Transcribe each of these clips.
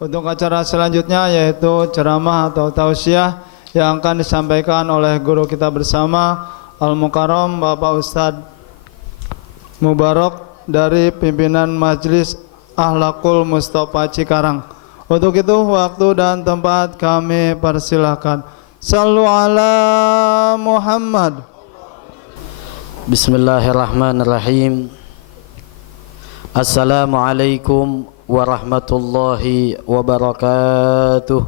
Untuk acara selanjutnya yaitu ceramah atau tausiah yang akan disampaikan oleh guru kita bersama Al-Mukarram Bapak Ustadz Mubarak dari pimpinan Majelis Akhlakul Mustofa Cikarang. Untuk itu waktu dan tempat kami persilahkan. Sallu ala Muhammad. Bismillahirrahmanirrahim. Assalamualaikum warahmatullahi wabarakatuh.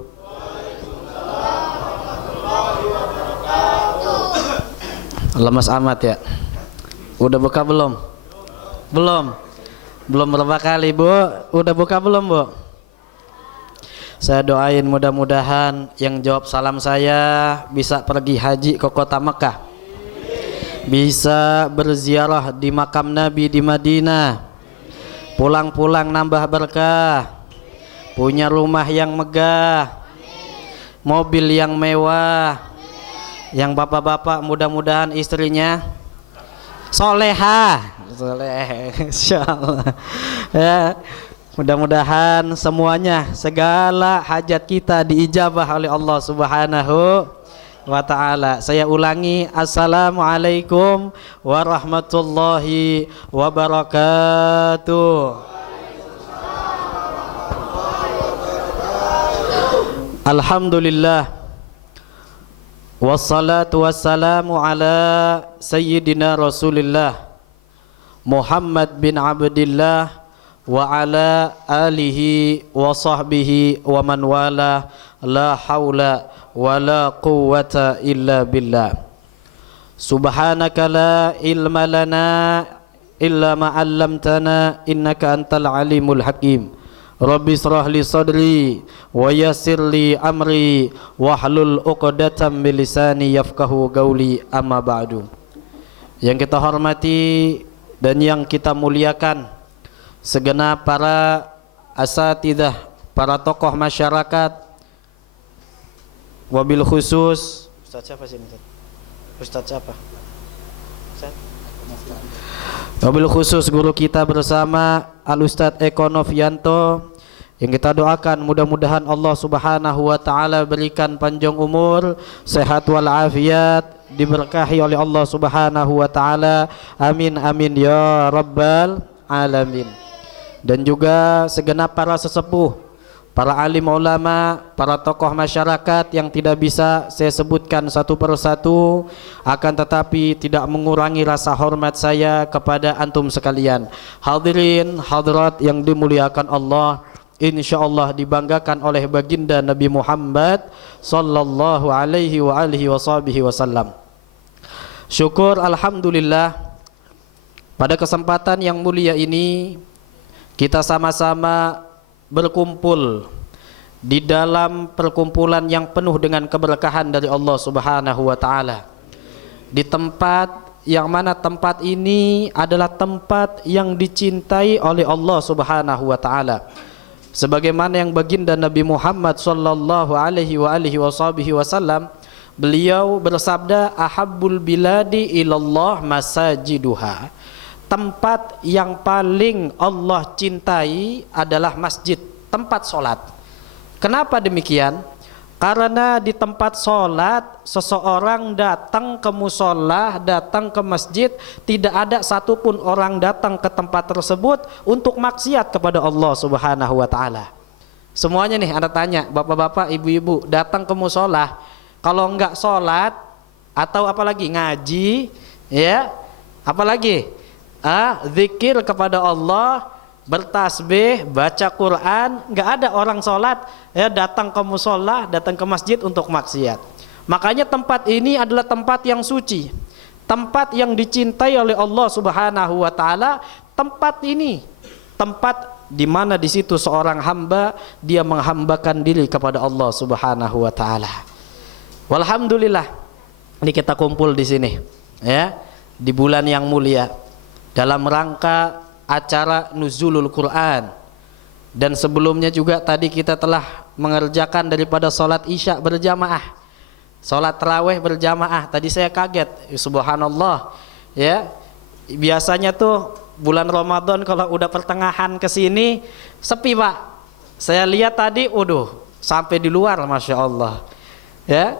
Lemas amat ya. Udah buka belum? Belum berapa kali Bu? Udah buka belum Bu? Saya doain mudah-mudahan yang jawab salam saya bisa pergi haji ke kota Mekah, bisa berziarah di makam Nabi di Madinah, pulang-pulang nambah berkah, punya rumah yang megah, mobil yang mewah. Yang bapak-bapak mudah-mudahan istrinya solehah, insyaallah ya. Mudah-mudahan semuanya, segala hajat kita diijabah oleh Allah Subhanahu wa ta'ala. Saya ulangi, assalamualaikum warahmatullahi wabarakatuh. Alhamdulillah, wassalatu wassalamu ala sayyidina Rasulillah Muhammad bin Abdillah wa ala alihi wa sahbihi wa man wala, la hawla wa la quwwata illa billah. Subhanaka la ilma lana illa ma 'allamtana innaka antal alimul hakim. Rabbi israh li sadri wa yassir li amri wahlul 'uqdatam min lisani yafqahu qawli, amma ba'du. Yang kita hormati dan yang kita muliakan segenap para asatidzah, para tokoh masyarakat, wabil khusus Ustaz siapa sih ini? Ustaz siapa? Wabil khusus guru kita bersama Al Ustadz Eko Novianto, yang kita doakan mudah-mudahan Allah Subhanahu wa ta'ala berikan panjang umur, sehat walafiat, diberkahi oleh Allah Subhanahu wa ta'ala. Amin amin ya rabbal alamin. Dan juga segenap para sesepuh, para alim ulama, para tokoh masyarakat yang tidak bisa saya sebutkan satu persatu, akan tetapi tidak mengurangi rasa hormat saya kepada antum sekalian. Hadirin hadirat yang dimuliakan Allah, insyaallah dibanggakan oleh baginda Nabi Muhammad sallallahu alaihi wa alihi wasallam. Syukur alhamdulillah, pada kesempatan yang mulia ini kita sama-sama berkumpul di dalam perkumpulan yang penuh dengan keberkahan dari Allah Subhanahu wa ta'ala, di tempat yang mana tempat ini adalah tempat yang dicintai oleh Allah Subhanahu wa ta'ala. Sebagaimana yang baginda Nabi Muhammad sallallahu alaihi wasallam, beliau bersabda, ahabbul biladi ilallah masajiduha. Tempat yang paling Allah cintai adalah masjid, tempat sholat. Kenapa demikian? Karena di tempat sholat, seseorang datang ke musola, datang ke masjid, tidak ada satupun orang datang ke tempat tersebut untuk maksiat kepada Allah Subhanahu wa ta'ala. Semuanya nih Anda tanya, bapak-bapak, ibu-ibu, datang ke musola, kalau enggak sholat atau apalagi ngaji, ya, apalagi zikir kepada Allah, bertasbih, baca Quran, nggak ada orang sholat ya datang ke musola, datang ke masjid untuk maksiat. Makanya tempat ini adalah tempat yang suci, tempat yang dicintai oleh Allah Subhanahu wa ta'ala. Tempat ini tempat di mana di situ seorang hamba dia menghambakan diri kepada Allah Subhanahu wa ta'ala. Walhamdulillah, ini kita kumpul di sini ya di bulan yang mulia dalam rangka acara Nuzulul Quran. Dan sebelumnya juga tadi kita telah mengerjakan daripada sholat isya berjamaah, sholat tarawih berjamaah. Tadi saya kaget, subhanallah ya. Biasanya tuh bulan Ramadan kalau udah pertengahan ke sini sepi Pak, Saya lihat tadi, sampai di luar, masya Allah. Ya,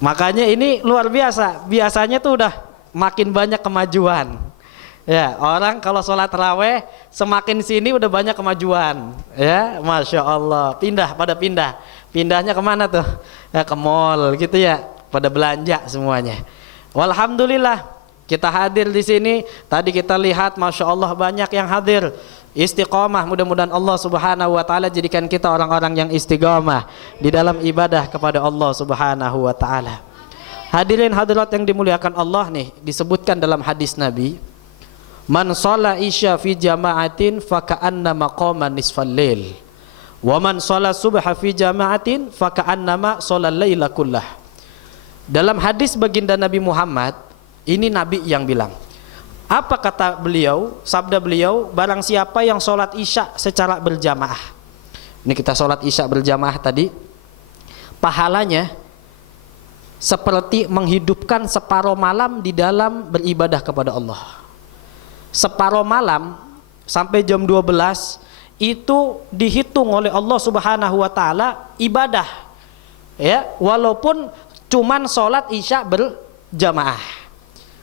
makanya ini luar biasa. Biasanya tuh udah makin banyak kemajuan. Ya, orang kalau sholat taraweh semakin sini udah banyak kemajuan. Ya, masya Allah. Pindahnya kemana tuh? Ya, ke mall gitu ya. Pada belanja semuanya. Walhamdulillah kita hadir di sini. Tadi kita lihat, masya Allah banyak yang hadir. Istiqomah, mudah-mudahan Allah Subhanahu wa taala jadikan kita orang-orang yang istiqomah di dalam ibadah kepada Allah Subhanahu wa taala. Hadirin hadirat yang dimuliakan Allah, nih disebutkan dalam hadis Nabi, man shalla isya fi jama'atin faka'annama qama nisfal lail wa man shalla subha fi jama'atin faka'annama shallal laila kullah. Dalam hadis baginda Nabi Muhammad, ini Nabi yang bilang. Apa kata beliau, sabda beliau, barang siapa yang sholat isya secara berjamaah. Ini kita sholat isya berjamaah tadi, pahalanya seperti menghidupkan separuh malam di dalam beribadah kepada Allah. Separuh malam sampai jam 12 itu dihitung oleh Allah Subhanahu wa taala ibadah. Ya, walaupun cuman sholat isya berjamaah.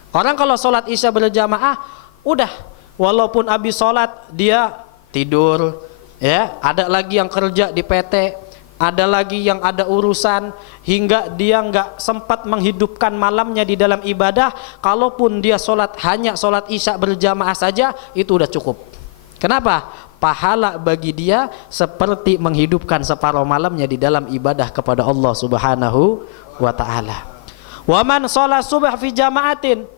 Orang kalau sholat isya berjamaah, udah, walaupun habis sholat dia tidur, ya, ada lagi yang kerja di PT, ada lagi yang ada urusan, hingga dia nggak sempat menghidupkan malamnya di dalam ibadah. Kalaupun dia hanya sholat isya berjamaah saja, itu udah cukup. Kenapa? Pahala bagi dia seperti menghidupkan separuh malamnya di dalam ibadah kepada Allah Subhanahu wa ta'ala. Wa man sholat subh fi jama'atin,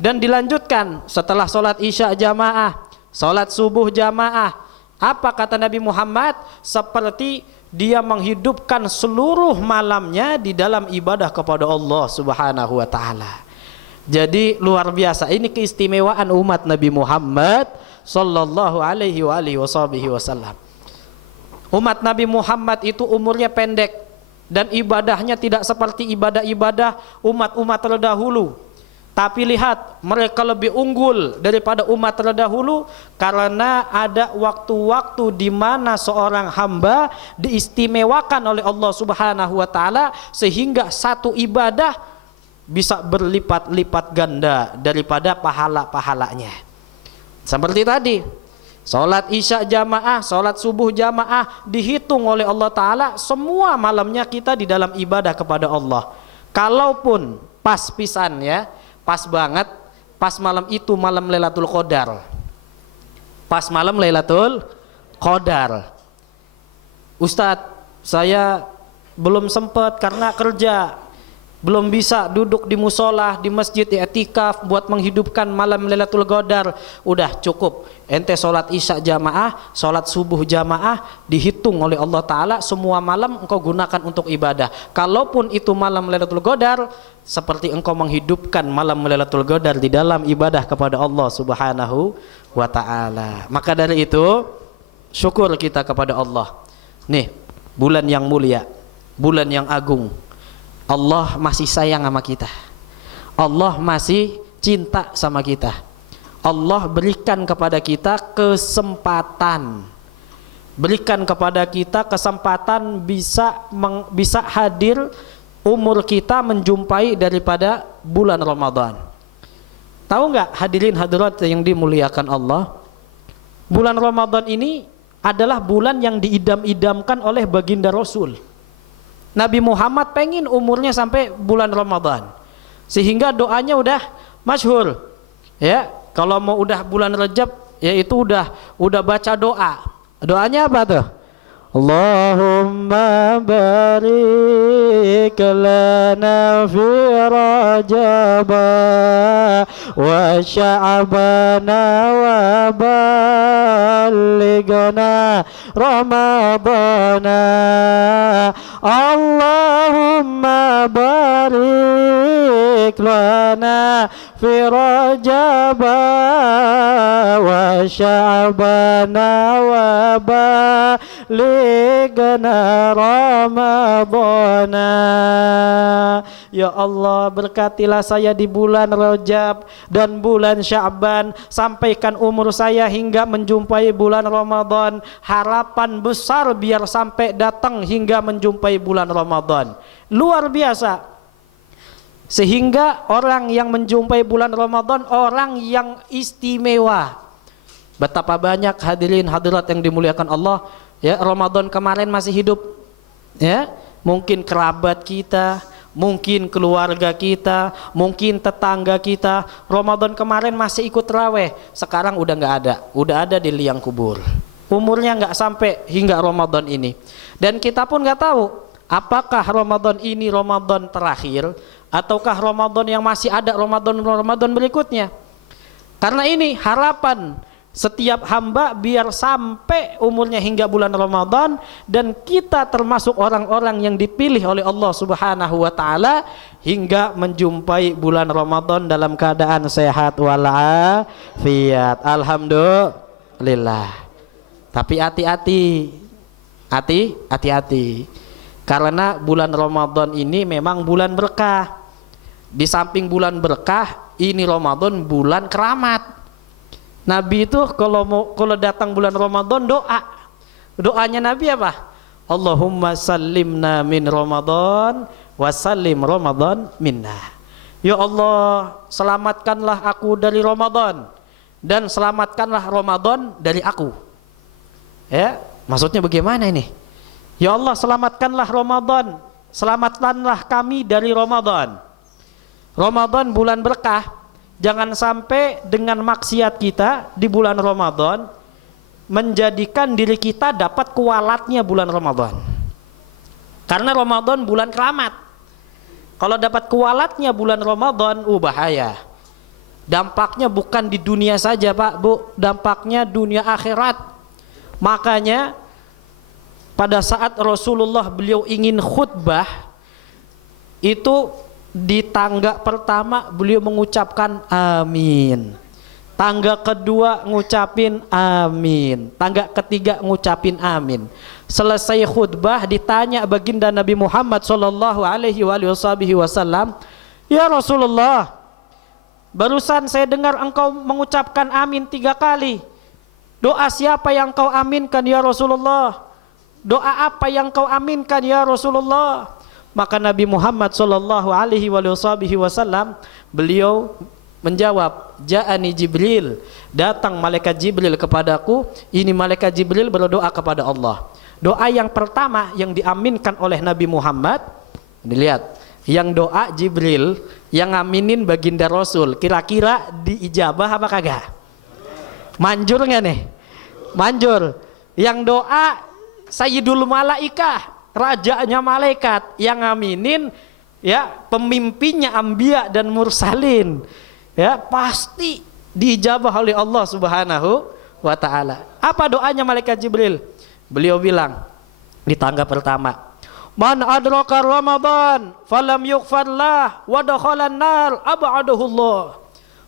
dan dilanjutkan setelah sholat isya jamaah, sholat subuh jamaah. Apa kata Nabi Muhammad? Seperti dia menghidupkan seluruh malamnya di dalam ibadah kepada Allah Subhanahu wa ta'ala. Jadi luar biasa, ini keistimewaan umat Nabi Muhammad sallallahu alaihi wasallam. Umat Nabi Muhammad itu umurnya pendek dan ibadahnya tidak seperti ibadah-ibadah umat-umat terdahulu. Tapi lihat, mereka lebih unggul daripada umat terdahulu karena ada waktu-waktu di mana seorang hamba diistimewakan oleh Allah Subhanahu wa taala sehingga satu ibadah bisa berlipat-lipat ganda daripada pahala-pahalanya. Seperti tadi, sholat isya jamaah, sholat subuh jamaah dihitung oleh Allah taala semua malamnya kita di dalam ibadah kepada Allah. Kalaupun pas pisan ya, pas banget, pas malam itu malam Lailatul Qadar. Pas malam Lailatul Qadar. Ustadz, saya belum sempat karena kerja, belum bisa duduk di musola, di masjid i'tikaf buat menghidupkan malam Lailatul Qadar. Udah cukup, ente sholat isya jamaah, sholat subuh jamaah, dihitung oleh Allah Ta'ala semua malam engkau gunakan untuk ibadah. Kalaupun itu malam Lailatul Qadar, seperti engkau menghidupkan malam Lailatul Qadar di dalam ibadah kepada Allah Subhanahu wa ta'ala. Maka dari itu, syukur kita kepada Allah. Nih, bulan yang mulia, bulan yang agung. Allah masih sayang sama kita. Allah masih cinta sama kita. Allah berikan kepada kita kesempatan. Berikan kepada kita kesempatan bisa hadir umur kita menjumpai daripada bulan Ramadan. Tahu nggak hadirin hadirat yang dimuliakan Allah? Bulan Ramadan ini adalah bulan yang diidam-idamkan oleh baginda Rasul. Nabi Muhammad pengen umurnya sampai bulan Ramadan, sehingga doanya udah masyhur. Ya, kalau mau udah bulan Rajab, ya itu udah baca doa. Doanya apa tuh? Allahumma barik lana fi Rajab wa Sya'bana wa ballighna Ramadana. Allahumma barik lana fi Rajab wa Sya'bana wa ballighna Ramadana. Ya Allah, berkatilah saya di bulan Rajab dan bulan Sya'ban, sampaikan umur saya hingga menjumpai bulan Ramadan. Harapan besar biar sampai datang hingga menjumpai bulan Ramadan. Luar biasa. Sehingga orang yang menjumpai bulan Ramadan orang yang istimewa. Betapa banyak hadirin hadirat yang dimuliakan Allah, ya, Ramadan kemarin masih hidup, ya, mungkin kerabat kita, mungkin keluarga kita, mungkin tetangga kita, Ramadan kemarin masih ikut raweh, sekarang udah ada di liang kubur, umurnya nggak sampai hingga Ramadan ini. Dan kita pun nggak tahu apakah Ramadan ini Ramadan terakhir ataukah Ramadan yang masih ada Ramadan berikutnya. Karena ini harapan setiap hamba biar sampai umurnya hingga bulan Ramadan, dan kita termasuk orang-orang yang dipilih oleh Allah Subhanahu wa taala hingga menjumpai bulan Ramadan dalam keadaan sehat walafiat. Alhamdulillah. Tapi hati-hati. Karena bulan Ramadan ini memang bulan berkah. Di samping bulan berkah, ini Ramadan bulan keramat. Nabi itu kalau datang bulan Ramadan doanya Nabi apa? Allahumma sallimna min Ramadan wa sallim Ramadan minna. Ya Allah, selamatkanlah aku dari Ramadan dan selamatkanlah Ramadan dari aku. Ya, maksudnya bagaimana ini? Ya Allah, selamatkanlah Ramadan, selamatkanlah kami dari Ramadan. Ramadan bulan berkah, jangan sampai dengan maksiat kita di bulan Ramadan menjadikan diri kita dapat kualatnya bulan Ramadan. Karena Ramadan bulan keramat. Kalau dapat kualatnya bulan Ramadan, bahaya. Dampaknya bukan di dunia saja, Pak, Bu, dampaknya dunia akhirat. Makanya pada saat Rasulullah beliau ingin khutbah itu di tangga pertama beliau mengucapkan amin, tangga kedua ngucapin amin, tangga ketiga ngucapin amin. Selesai khutbah ditanya baginda Nabi Muhammad sallallahu alaihi wasallam, ya Rasulullah, barusan saya dengar engkau mengucapkan amin 3 kali. Doa siapa yang kau aminkan ya Rasulullah? Doa apa yang kau aminkan ya Rasulullah? Maka Nabi Muhammad sallallahu alaihi wasallam beliau menjawab, ja'ani Jibril, datang malaikat Jibril kepadaku. Ini malaikat Jibril berdoa kepada Allah. Doa yang pertama yang diaminkan oleh Nabi Muhammad, dilihat, yang doa Jibril, yang aminin baginda Rasul, kira-kira diijabah apa kagak? Manjur nggak nih? Manjur. Yang doa Sayyidul Malaikah, rajanya malaikat, yang ngaminin ya pemimpinnya Anbiya dan Mursalin, ya pasti diijabah oleh Allah Subhanahu wa taala. Apa doanya malaikat Jibril? Beliau bilang di tangga pertama, man adraka Ramadan falam yughfarlah wa dakhalan nar ab'adahu Allah.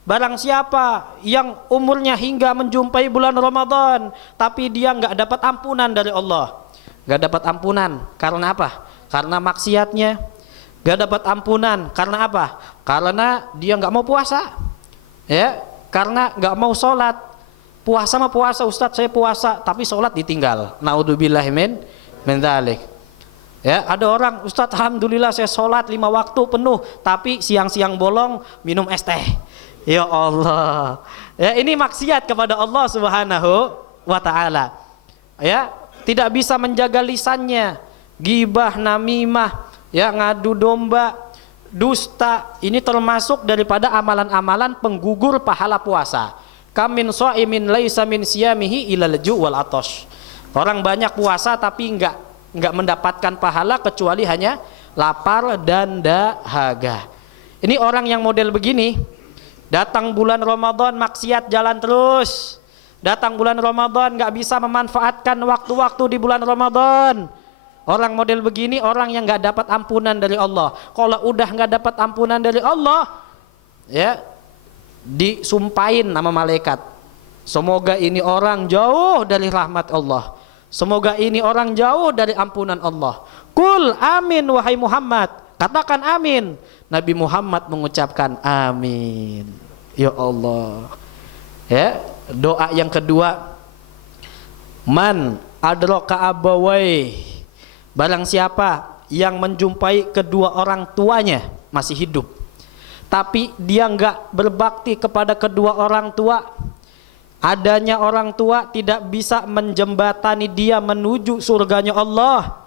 Barang siapa yang umurnya hingga menjumpai bulan Ramadan tapi dia nggak dapat ampunan dari Allah, nggak dapat ampunan karena apa? Karena maksiatnya. Nggak dapat ampunan karena apa? Karena dia nggak mau puasa, ya, karena nggak mau sholat. Puasa mah puasa, Ustadz saya puasa tapi sholat ditinggal. Naudzubillah min dzalik. Ya, ada orang, Ustadz alhamdulillah saya sholat 5 waktu penuh tapi siang-siang bolong minum es teh. Ya Allah, ya ini maksiat kepada Allah Subhanahu wa taala. Ya, tidak bisa menjaga lisannya, gibah, namimah, ya, ngadu domba, dusta, ini termasuk daripada amalan-amalan penggugur pahala puasa. Kamin shaimin laisa min siyamihi ilal ju' wal atash. Orang banyak puasa tapi enggak mendapatkan pahala kecuali hanya lapar dan dahaga. Ini orang yang model begini, datang bulan Ramadan maksiat jalan terus. Datang bulan Ramadan enggak bisa memanfaatkan waktu-waktu di bulan Ramadan. Orang model begini orang yang nggak dapat ampunan dari Allah. Kalau udah nggak dapat ampunan dari Allah, ya disumpahin nama malaikat. Semoga ini orang jauh dari rahmat Allah. Semoga ini orang jauh dari ampunan Allah. Kul amin wahai Muhammad. Katakan amin. Nabi Muhammad mengucapkan amin. Ya Allah. Ya, doa yang kedua, man adraka abawai, barang siapa yang menjumpai kedua orang tuanya masih hidup, tapi dia enggak berbakti kepada kedua orang tua, adanya orang tua tidak bisa menjembatani dia menuju surganya Allah.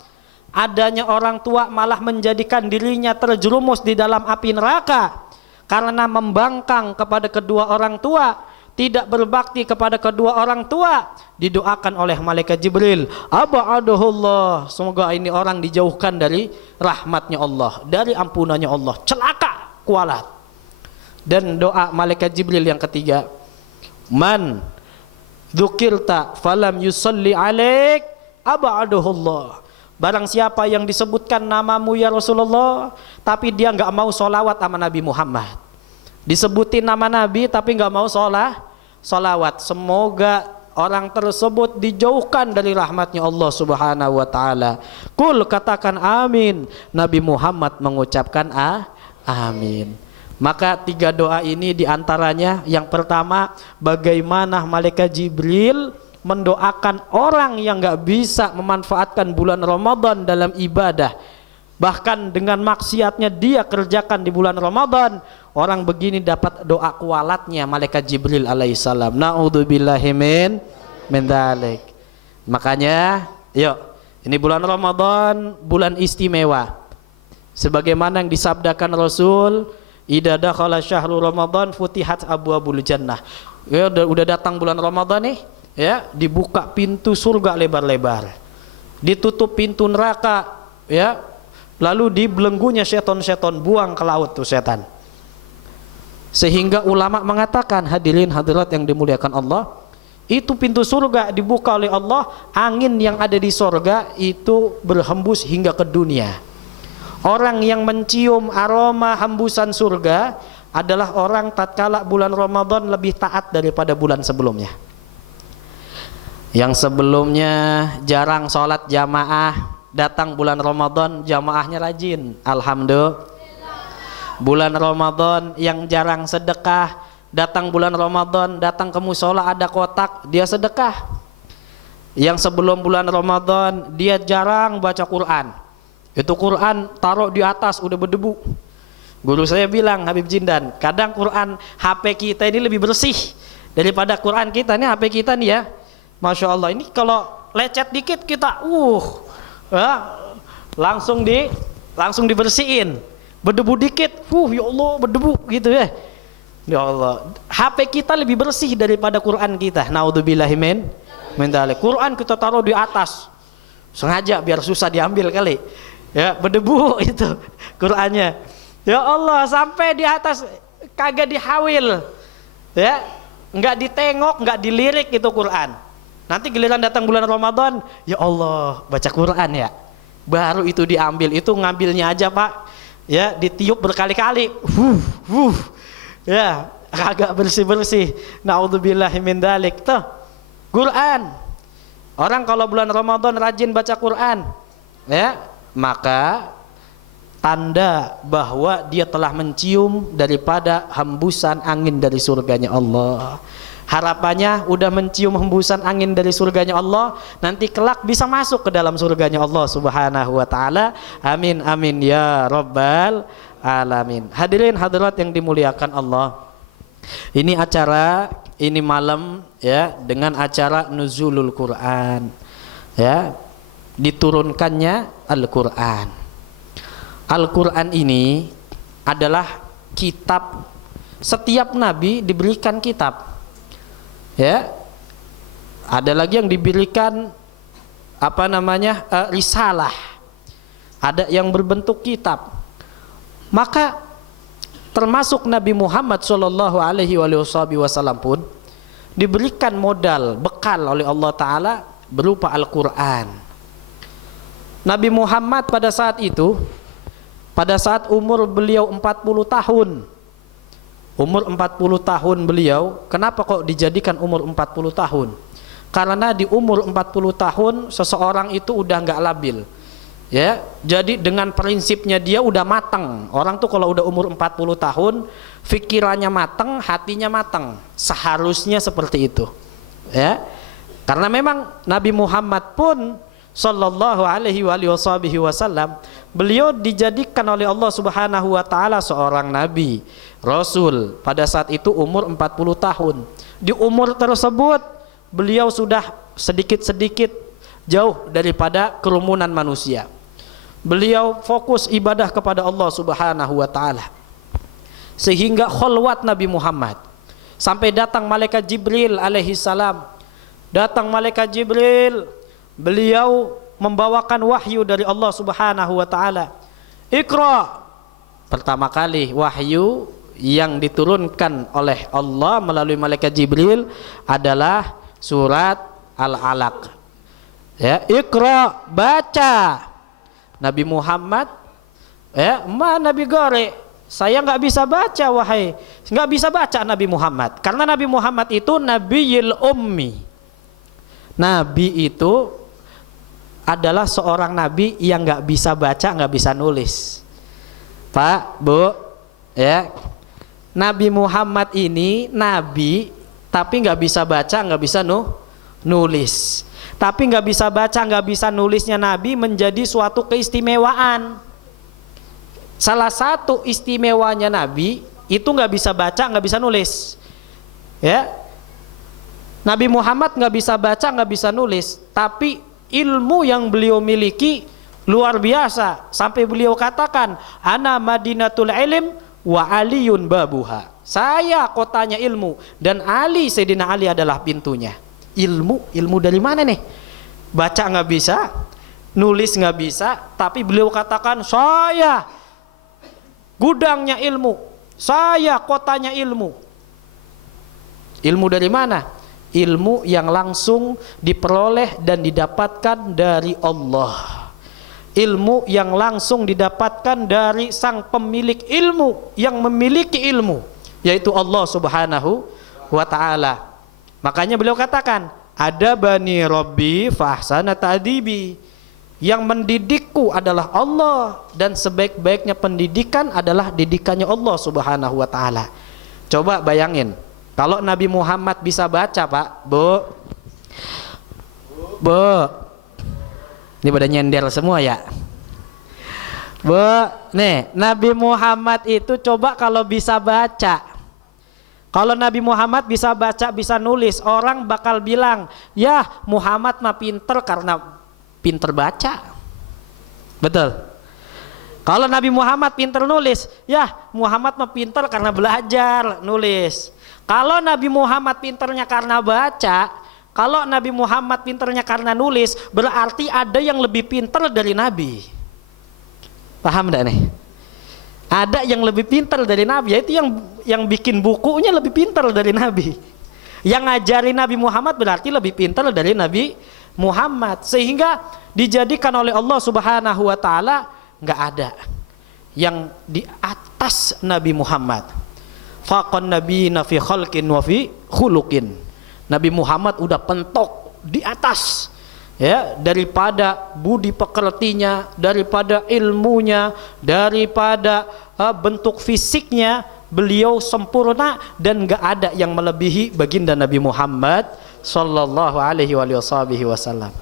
Adanya orang tua malah menjadikan dirinya terjerumus di dalam api neraka karena membangkang kepada kedua orang tua, tidak berbakti kepada kedua orang tua. Didoakan oleh malaikat Jibril, aba'aduhullah, semoga ini orang dijauhkan dari rahmatnya Allah, dari ampunannya Allah, celaka, kualat. Dan doa malaikat Jibril yang ketiga, man dzukirta falam yusalli alaik aba'aduhullah, barang siapa yang disebutkan namamu ya Rasulullah, tapi dia nggak mau solawat sama Nabi Muhammad. Disebutin nama Nabi tapi nggak mau solawat. Semoga orang tersebut dijauhkan dari rahmatnya Allah Subhanahu wa ta'ala. Kul, katakan amin. Nabi Muhammad mengucapkan amin. Maka 3 doa ini diantaranya, yang pertama, bagaimana malaikat Jibril mendoakan orang yang gak bisa memanfaatkan bulan Ramadan dalam ibadah, bahkan dengan maksiatnya dia kerjakan di bulan Ramadan. Orang begini dapat doa kualatnya malaikat Jibril alaihissalam. Na'udzubillahi min dzalik. Makanya yuk, ini bulan Ramadan, bulan istimewa, sebagaimana yang disabdakan Rasul, idza dakhala syahrul Ramadan futihat abwabul jannah. Ya, udah datang bulan Ramadan nih, ya, dibuka pintu surga lebar-lebar, ditutup pintu neraka, ya, lalu dibelenggunya seton-seton, buang ke laut tuh setan. Sehingga ulama mengatakan, hadirin hadirat yang dimuliakan Allah, itu pintu surga dibuka oleh Allah, angin yang ada di surga itu berhembus hingga ke dunia. Orang yang mencium aroma hembusan surga adalah orang tatkala bulan Ramadan lebih taat daripada bulan sebelumnya. Yang sebelumnya jarang sholat jamaah, datang bulan Ramadan jamaahnya rajin, alhamdulillah. Bulan Ramadan yang jarang sedekah, datang bulan Ramadan, datang ke musola ada kotak, dia sedekah. Yang sebelum bulan Ramadan dia jarang baca Quran, itu Quran taruh di atas udah berdebu. Guru saya bilang, Habib Jindan, kadang Quran HP kita ini lebih bersih daripada Quran kita. Ini HP kita nih ya, Masya Allah, ini kalau lecet dikit kita ya, langsung dibersihin. Berdebu dikit, ya Allah berdebu gitu ya. Ya Allah, HP kita lebih bersih daripada Quran kita. Naudzubillahi min dzalik. Quran kita taruh di atas, sengaja biar susah diambil kali. Ya, berdebu itu Qurannya. Ya Allah, sampai di atas kagak dihawil. Ya, enggak ditengok, enggak dilirik itu Quran. Nanti giliran datang bulan Ramadan, ya Allah, baca Quran ya. Baru itu diambil, itu ngambilnya aja Pak. Ya, ditiup berkali-kali. Ya, kagak bersih-bersih. Naudzubillahi min dzalik. Tuh, Quran. Orang kalau bulan Ramadan rajin baca Quran, ya, maka tanda bahwa dia telah mencium daripada hembusan angin dari surganya Allah. Harapannya udah mencium hembusan angin dari surganya Allah, nanti kelak bisa masuk ke dalam surganya Allah Subhanahu wa ta'ala. Amin amin ya rabbal alamin. Hadirin hadirat yang dimuliakan Allah, ini acara, ini malam ya, dengan acara nuzulul Quran, ya, diturunkannya Al-Quran. Al-Quran ini adalah kitab. Setiap nabi diberikan kitab, ya. Ada lagi yang diberikan risalah, ada yang berbentuk kitab. Maka termasuk Nabi Muhammad sallallahu alaihi wasallam pun diberikan modal bekal oleh Allah Ta'ala berupa Al-Quran. Nabi Muhammad pada saat itu, pada saat umur beliau 40 tahun, umur 40 tahun beliau, kenapa kok dijadikan umur 40 tahun? Karena di umur 40 tahun seseorang itu udah nggak labil, Ya, jadi dengan prinsipnya dia udah matang. Orang tuh kalau udah umur 40 tahun, pikirannya matang, hatinya matang. Seharusnya seperti itu. Ya. Karena memang Nabi Muhammad pun sallallahu alaihi wasallam, beliau dijadikan oleh Allah Subhanahu wa taala seorang nabi, rasul pada saat itu umur 40 tahun. Di umur tersebut beliau sudah sedikit-sedikit jauh daripada kerumunan manusia. Beliau fokus ibadah kepada Allah Subhanahu wa taala. Sehingga khalwat Nabi Muhammad. Sampai datang malaikat Jibril alaihi salam. Datang malaikat Jibril, beliau membawakan wahyu dari Allah Subhanahu wa taala. Iqra. Pertama kali wahyu yang diturunkan oleh Allah melalui malaikat Jibril adalah surat Al-Alaq. Ya, Iqra, baca. Nabi Muhammad, Nabi Gore, saya nggak bisa baca, wahai, nggak bisa baca Nabi Muhammad, karena Nabi Muhammad itu Nabiyil Ummi. Nabi itu adalah seorang nabi yang nggak bisa baca, nggak bisa nulis. Pak, Bu, ya, Nabi Muhammad ini nabi, tapi nggak bisa baca, nggak bisa nulis. Tapi nggak bisa baca, nggak bisa nulisnya Nabi menjadi suatu keistimewaan. Salah satu istimewanya Nabi itu nggak bisa baca, nggak bisa nulis. Ya, Nabi Muhammad nggak bisa baca, nggak bisa nulis, tapi ilmu yang beliau miliki luar biasa. Sampai beliau katakan, ana madinatul ilm wa aliyun babuha. Saya kotanya ilmu dan Ali, Sayyidina Ali adalah pintunya. Ilmu dari mana nih? Baca nggak bisa, nulis nggak bisa, tapi beliau katakan, saya gudangnya ilmu, saya kotanya ilmu. Ilmu dari mana? Ilmu yang langsung diperoleh dan didapatkan dari Allah. Ilmu yang langsung didapatkan dari sang pemilik ilmu, yang memiliki ilmu, yaitu Allah Subhanahu wa ta'ala. Makanya beliau katakan, ada bani Rabbi fahsana ta'dibi. Yang mendidikku adalah Allah, dan sebaik-baiknya pendidikan adalah didikannya Allah Subhanahu wa ta'ala. Coba bayangin, kalau Nabi Muhammad bisa baca, Pak, Bu, ini pada nyender semua ya, Bu, nih Nabi Muhammad itu coba kalau bisa baca. Kalau Nabi Muhammad bisa baca, bisa nulis, orang bakal bilang, ya Muhammad mah pinter karena pinter baca. Betul. Kalau Nabi Muhammad pinter nulis, ya Muhammad mah pinter karena belajar nulis. Kalau Nabi Muhammad pinternya karena baca, kalau Nabi Muhammad pinternya karena nulis, berarti ada yang lebih pinter dari Nabi. Paham enggak nih? Ada yang lebih pintar dari Nabi, yaitu yang bikin bukunya lebih pintar dari Nabi. Yang ngajarin Nabi Muhammad berarti lebih pintar dari Nabi Muhammad. Sehingga dijadikan oleh Allah Subhanahu wa ta'ala nggak ada yang di atas Nabi Muhammad. Faqan nabiyina fi khalqin wa fi khuluqin. Nabi Muhammad udah pentok di atas, ya, daripada budi pekertinya, daripada ilmunya, daripada bentuk fisiknya, beliau sempurna dan gak ada yang melebihi baginda Nabi Muhammad sallallahu alaihi wasallam.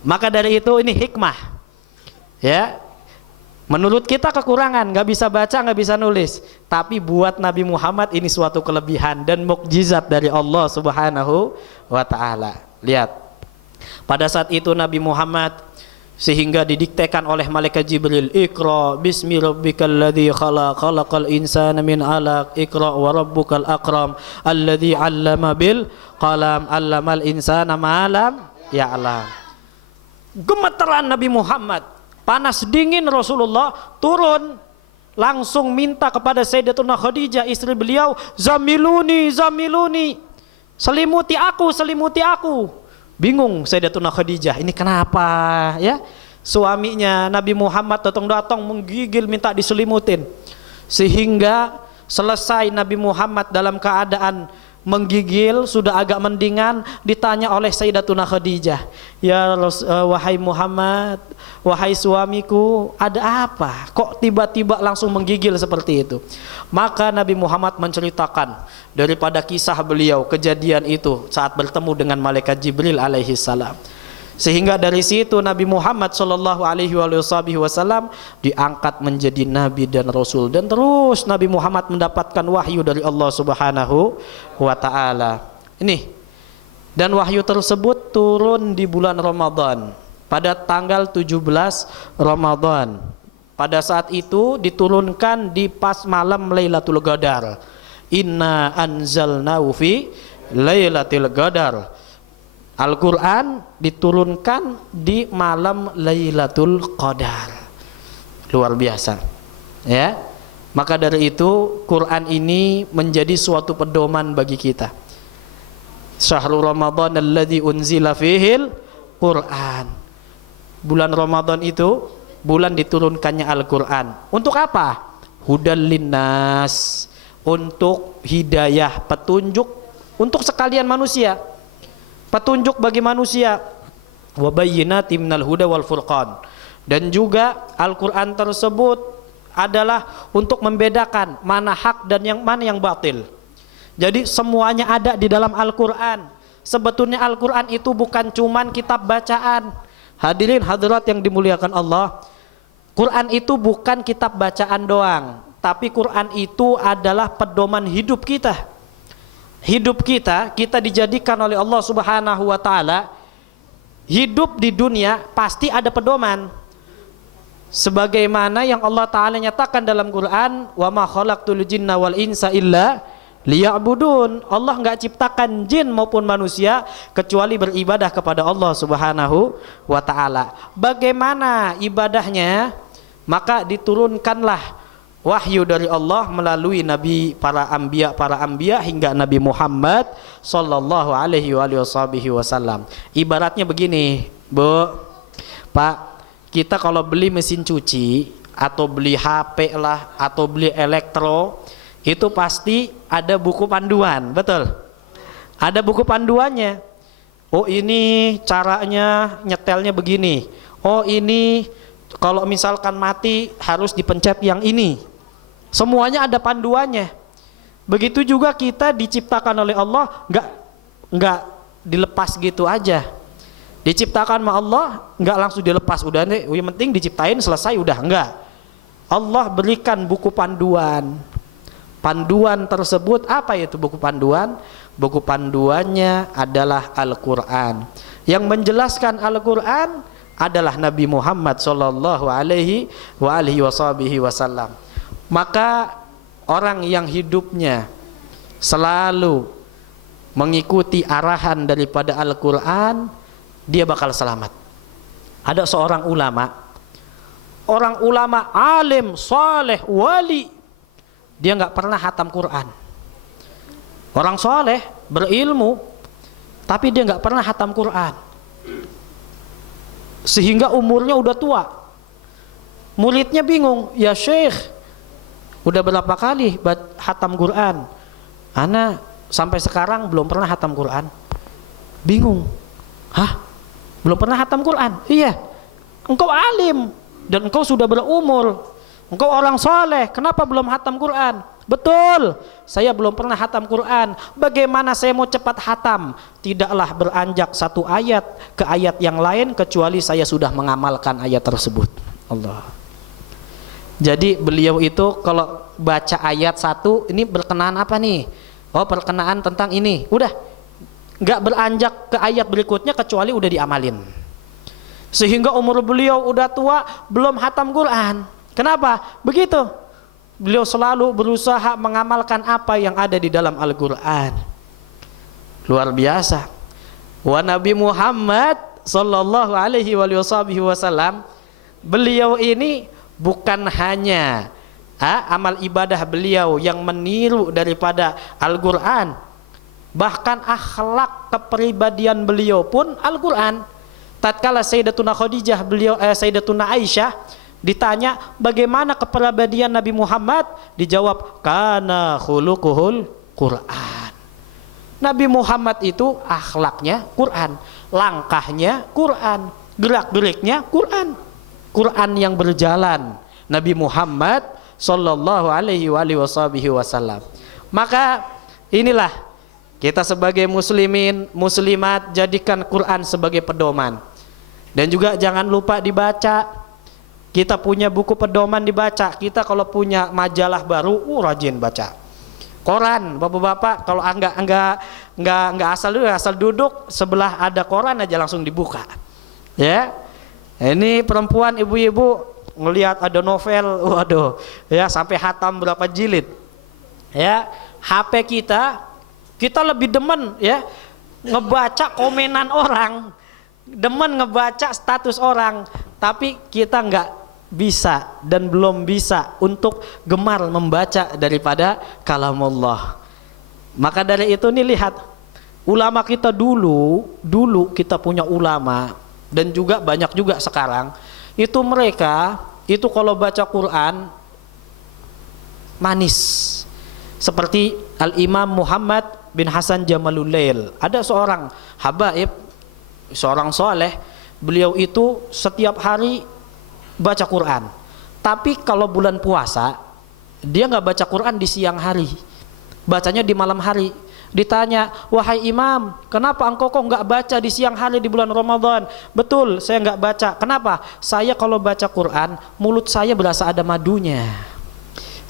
Maka dari itu ini hikmah, ya. Menurut kita kekurangan, gak bisa baca, gak bisa nulis, tapi buat Nabi Muhammad ini suatu kelebihan dan mukjizat dari Allah Subhanahu wa ta'ala. Lihat, pada saat itu Nabi Muhammad sehingga didiktekan oleh malaikat Jibril, Iqra bismi rabbikal ladzi khalaq, khalaqal insana min 'alaq, Iqra wa rabbukal akram alladzi 'allama bil qalam, 'allamal insana ma lam ya'lam. Gemeteran Nabi Muhammad, panas dingin Rasulullah turun, langsung minta kepada Sayyidatuna Khadijah istri beliau, zamiluni, selimuti aku. Bingung Sayyidatuna Khadijah, ini kenapa ya? Suaminya Nabi Muhammad datang menggigil minta diselimutin. Sehingga selesai Nabi Muhammad dalam keadaan menggigil, sudah agak mendingan, ditanya oleh Sayyidatuna Khadijah, "Ya wahai Muhammad, wahai suamiku, ada apa? Kok tiba-tiba langsung menggigil seperti itu?" Maka Nabi Muhammad menceritakan daripada kisah beliau, kejadian itu saat bertemu dengan malaikat Jibril alaihi salam. Sehingga dari situ Nabi Muhammad sallallahu alaihi wasallam diangkat menjadi nabi dan rasul, dan terus Nabi Muhammad mendapatkan wahyu dari Allah Subhanahu wa taala. Ini, dan wahyu tersebut turun di bulan Ramadan pada tanggal 17 Ramadan. Pada saat itu diturunkan di pas malam Lailatul Qadar. Inna anzalnahu fi Lailatul Qadar. Al-Quran diturunkan di malam Lailatul Qadar. Luar biasa, ya. Maka dari itu Quran ini menjadi suatu pedoman bagi kita. Syahrul Ramadan alladzi unzila fihil Quran. Bulan Ramadan itu bulan diturunkannya Al-Quran. Untuk apa? Hudal linnas, untuk hidayah, petunjuk untuk sekalian manusia, petunjuk bagi manusia. Wa bayyinatin minal huda wal furqan. Dan juga Al-Quran tersebut adalah untuk membedakan mana hak dan mana yang batil. Jadi semuanya ada di dalam Al-Quran. Sebetulnya Al-Quran itu bukan cuman kitab bacaan. Hadirin hadirat yang dimuliakan Allah, Quran itu bukan kitab bacaan doang, tapi Quran itu adalah pedoman hidup kita. Hidup kita dijadikan oleh Allah Subhanahu wa taala. Hidup di dunia pasti ada pedoman. Sebagaimana yang Allah taala nyatakan dalam Quran, "Wa ma khalaqtul jinna wal insa illa liya'budun." Allah enggak ciptakan jin maupun manusia kecuali beribadah kepada Allah Subhanahu wa taala. Bagaimana ibadahnya? Maka diturunkanlah wahyu dari Allah melalui nabi, para anbiya hingga Nabi Muhammad sallallahu alaihi wasallam. Ibaratnya begini, Bu, Pak, kita kalau beli mesin cuci atau beli HP lah atau beli elektro, itu pasti ada buku panduan, betul? Ada buku panduannya. Oh, ini caranya nyetelnya begini. Oh, ini kalau misalkan mati harus dipencet yang ini. Semuanya ada panduannya. Begitu juga kita diciptakan oleh Allah, enggak dilepas gitu aja. Diciptakan sama Allah, enggak langsung dilepas. Udah nih, yang penting diciptain selesai udah, enggak. Allah berikan buku panduan. Panduan tersebut apa itu buku panduan? Buku panduannya adalah Al-Quran. Yang menjelaskan Al-Quran adalah Nabi Muhammad sallallahu alaihi wasallam. Maka orang yang hidupnya selalu mengikuti arahan daripada Al-Quran, dia bakal selamat. Ada seorang ulama, orang ulama alim, saleh, wali, dia nggak pernah hatam Quran. Orang saleh, berilmu, tapi dia nggak pernah hatam Quran. Sehingga umurnya udah tua. Muridnya bingung, "Ya Syekh, udah berapa kali hatam Quran? Ana sampai sekarang belum pernah hatam Quran." Bingung. "Hah? Belum pernah hatam Quran?" "Iya." "Engkau alim dan engkau sudah berumur. Engkau orang soleh, kenapa belum hatam Quran?" "Betul, saya belum pernah hatam Quran. Bagaimana saya mau cepat hatam? Tidaklah beranjak satu ayat ke ayat yang lain kecuali saya sudah mengamalkan ayat tersebut." Allah. Jadi beliau itu kalau baca ayat satu, ini berkenaan apa nih? Oh, berkenaan tentang ini. Udah, nggak beranjak ke ayat berikutnya kecuali udah diamalin. Sehingga umur beliau udah tua belum hatam Quran. Kenapa? Begitu. Beliau selalu berusaha mengamalkan apa yang ada di dalam Al-Quran. Luar biasa. Wa Nabi Muhammad sallallahu alaihi wasallam, beliau ini bukan hanya amal ibadah beliau yang meniru daripada Al-Quran, bahkan akhlak kepribadian beliau pun Al-Quran. Tatkala Sayyidatuna Khadijah, Sayyidatuna Aisyah ditanya bagaimana kepribadian Nabi Muhammad, dijawab kana khuluquhul Quran. Nabi Muhammad itu akhlaknya Quran, langkahnya Quran, gerak-geriknya Quran. Quran yang berjalan Nabi Muhammad sallallahu alaihi wasallam. Maka inilah kita sebagai muslimin, muslimat, jadikan Quran sebagai pedoman. Dan juga jangan lupa dibaca. Kita punya buku pedoman dibaca. Kita kalau punya majalah baru, rajin baca. Koran, bapak-bapak, kalau enggak asal duduk sebelah ada koran aja langsung dibuka. Ya. Ini perempuan, ibu-ibu ngelihat ada novel, waduh, ya sampai hatam berapa jilid. Ya, HP kita lebih demen ya ngebaca komenan orang, demen ngebaca status orang, tapi kita nggak bisa dan belum bisa untuk gemar membaca daripada kalamullah. Maka dari itu nih lihat ulama kita dulu kita punya ulama dan juga banyak juga sekarang itu mereka itu kalau baca Quran manis. Seperti Al-Imam Muhammad bin Hasan Jamalulail. Ada seorang habaib, seorang soleh, beliau itu setiap hari baca Quran. Tapi kalau bulan puasa, dia nggak baca Quran di siang hari, bacanya di malam hari. Ditanya, wahai imam, kenapa engkau kok nggak baca di siang hari di bulan Ramadan? Betul, saya nggak baca. Kenapa? Saya kalau baca Quran, mulut saya berasa ada madunya.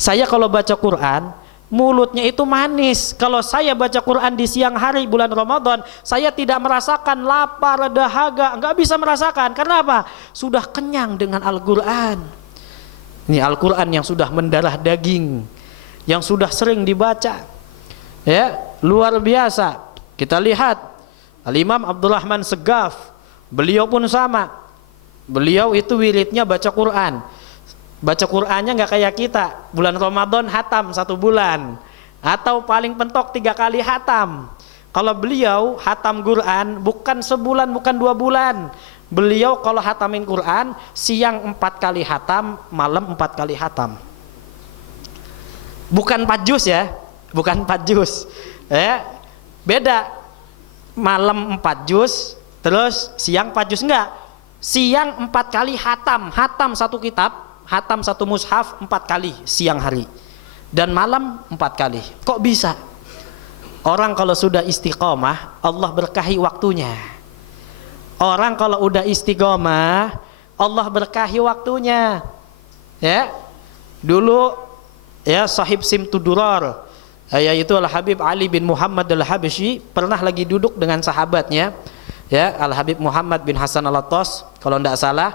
Saya kalau baca Quran, mulutnya itu manis. Kalau saya baca Quran di siang hari bulan Ramadan, saya tidak merasakan lapar, dahaga, nggak bisa merasakan. Karena apa? Sudah kenyang dengan Al-Quran. Ini Al-Quran yang sudah mendarah daging, yang sudah sering dibaca. Ya, luar biasa. Kita lihat Al-Imam Abdurrahman Segaf, beliau pun sama. Beliau itu wiridnya baca Quran. Baca Qurannya nggak kayak kita, bulan Ramadan hatam 1 bulan, atau paling pentok 3 kali hatam. Kalau beliau hatam Quran bukan sebulan, bukan 2 bulan. Beliau kalau hatamin Quran siang 4 kali hatam, malam 4 kali hatam. Bukan 4 juz ya, bukan 4 juz. Beda. Malam 4 juz, terus siang 4 juz, enggak. Siang 4 kali hatam, hatam 1 kitab, hatam 1 mushaf 4 kali siang hari, dan malam 4 kali. Kok bisa? Orang kalau sudah istiqomah, Allah berkahi waktunya. Orang kalau udah istiqomah, Allah berkahi waktunya. Ya, dulu ya sahib Simtudurar, yaitu Al-Habib Ali bin Muhammad Al-Habsyi, pernah lagi duduk dengan sahabatnya, ya Al-Habib Muhammad bin Hasan Al-Attas kalau tidak salah,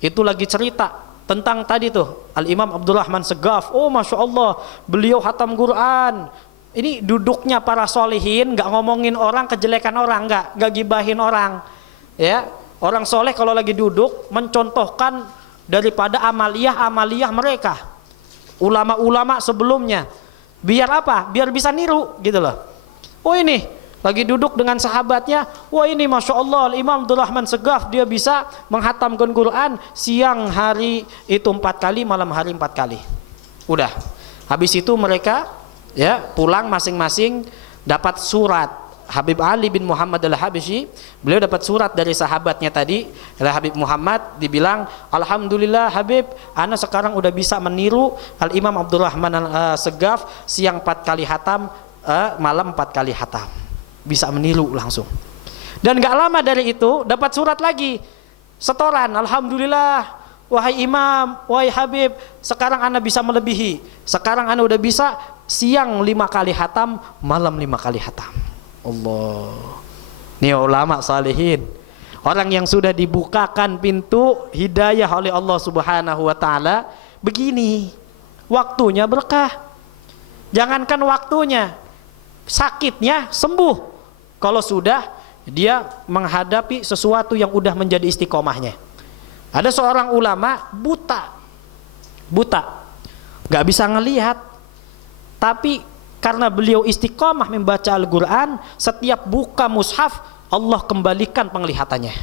itu lagi cerita tentang tadi tuh Al-Imam Abdurrahman Segaf. Oh Masya Allah, beliau hatam Quran. Ini duduknya para solihin, nggak ngomongin orang, kejelekan orang, nggak gibahin orang. Ya, orang soleh kalau lagi duduk mencontohkan daripada amaliyah mereka, ulama-ulama sebelumnya. Biar apa? Biar bisa niru gitu loh. Oh ini lagi duduk dengan sahabatnya, wah ini Masya Allah Imam Abdurrahman Segaf, dia bisa menghatamkan Quran siang hari itu 4 kali, malam hari 4 kali. Udah, habis itu mereka ya pulang masing-masing dapat surat. Habib Ali bin Muhammad Al-Habsyi, beliau dapat surat dari sahabatnya tadi, Habib Muhammad, dibilang, alhamdulillah Habib, ana sekarang udah bisa meniru Al-Imam Abdurrahman Segaf, siang 4 kali hatam, malam 4 kali hatam. Bisa meniru langsung. Dan gak lama dari itu dapat surat lagi, setoran, alhamdulillah wahai imam, wahai Habib, sekarang ana bisa melebihi. Sekarang ana udah bisa siang 5 kali hatam, malam 5 kali hatam. Allah, ini ulama salihin, orang yang sudah dibukakan pintu hidayah oleh Allah Subhanahu wa Ta'ala. Begini, waktunya berkah. Jangankan waktunya, sakitnya sembuh kalau sudah dia menghadapi sesuatu yang udah menjadi istiqomahnya. Ada seorang ulama buta, nggak bisa ngelihat, tapi karena beliau istiqomah membaca Al-Quran, setiap buka mushaf Allah kembalikan penglihatannya.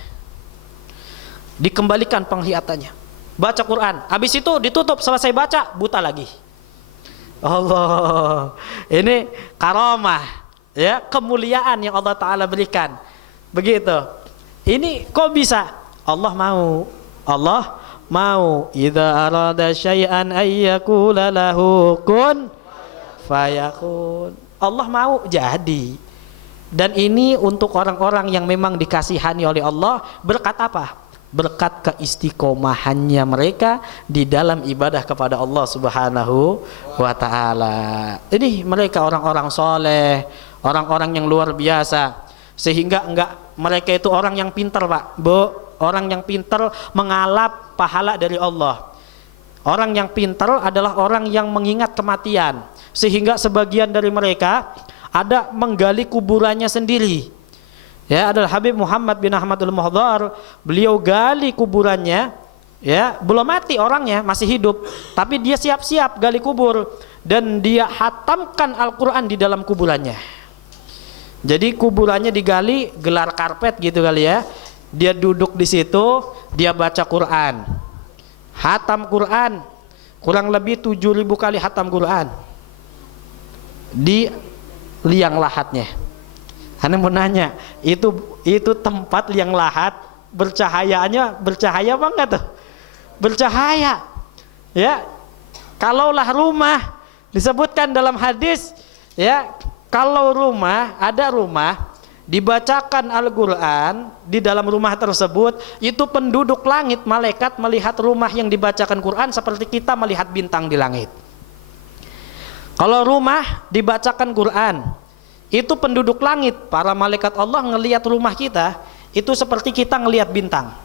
Dikembalikan penglihatannya. Baca Quran, habis itu ditutup, selesai baca, buta lagi. Allah, ini karamah. ya, kemuliaan yang Allah Ta'ala berikan. Begitu. Ini kok bisa? Allah mau. Allah mau. Idza arada syai'an ayyakula lahu kun fayakun. Allah mau jadi. Dan ini untuk orang-orang yang memang dikasihani oleh Allah. Berkat apa? Berkat keistiqomahannya mereka di dalam ibadah kepada Allah Subhanahu wa Ta'ala. Ini mereka orang-orang soleh, orang-orang yang luar biasa. Sehingga mereka itu orang yang pintar, Pak, Bu. Orang yang pintar mengalap pahala dari Allah. Orang yang pintar adalah orang yang mengingat kematian. Sehingga sebagian dari mereka ada menggali kuburannya sendiri. Ya, adalah Habib Muhammad bin Ahmadul Muhdhar. Beliau gali kuburannya, ya, belum mati orangnya, masih hidup, tapi dia siap-siap gali kubur dan dia hatamkan Al-Qur'an di dalam kuburannya. Jadi kuburannya digali, gelar karpet gitu kali ya. Dia duduk di situ, dia baca Quran. Hatam Quran. Kurang lebih 7.000 kali hatam Quran. Di liang lahatnya. Anda mau nanya, itu tempat liang lahat bercahaya apa enggak tuh? Bercahaya. Ya. Kalaulah rumah disebutkan dalam hadis, ya, kalau ada rumah dibacakan Al-Quran di dalam rumah tersebut, itu penduduk langit, malaikat melihat rumah yang dibacakan Quran seperti kita melihat bintang di langit. Kalau rumah dibacakan Quran, itu penduduk langit, para malaikat Allah ngelihat rumah kita itu seperti kita ngelihat bintang.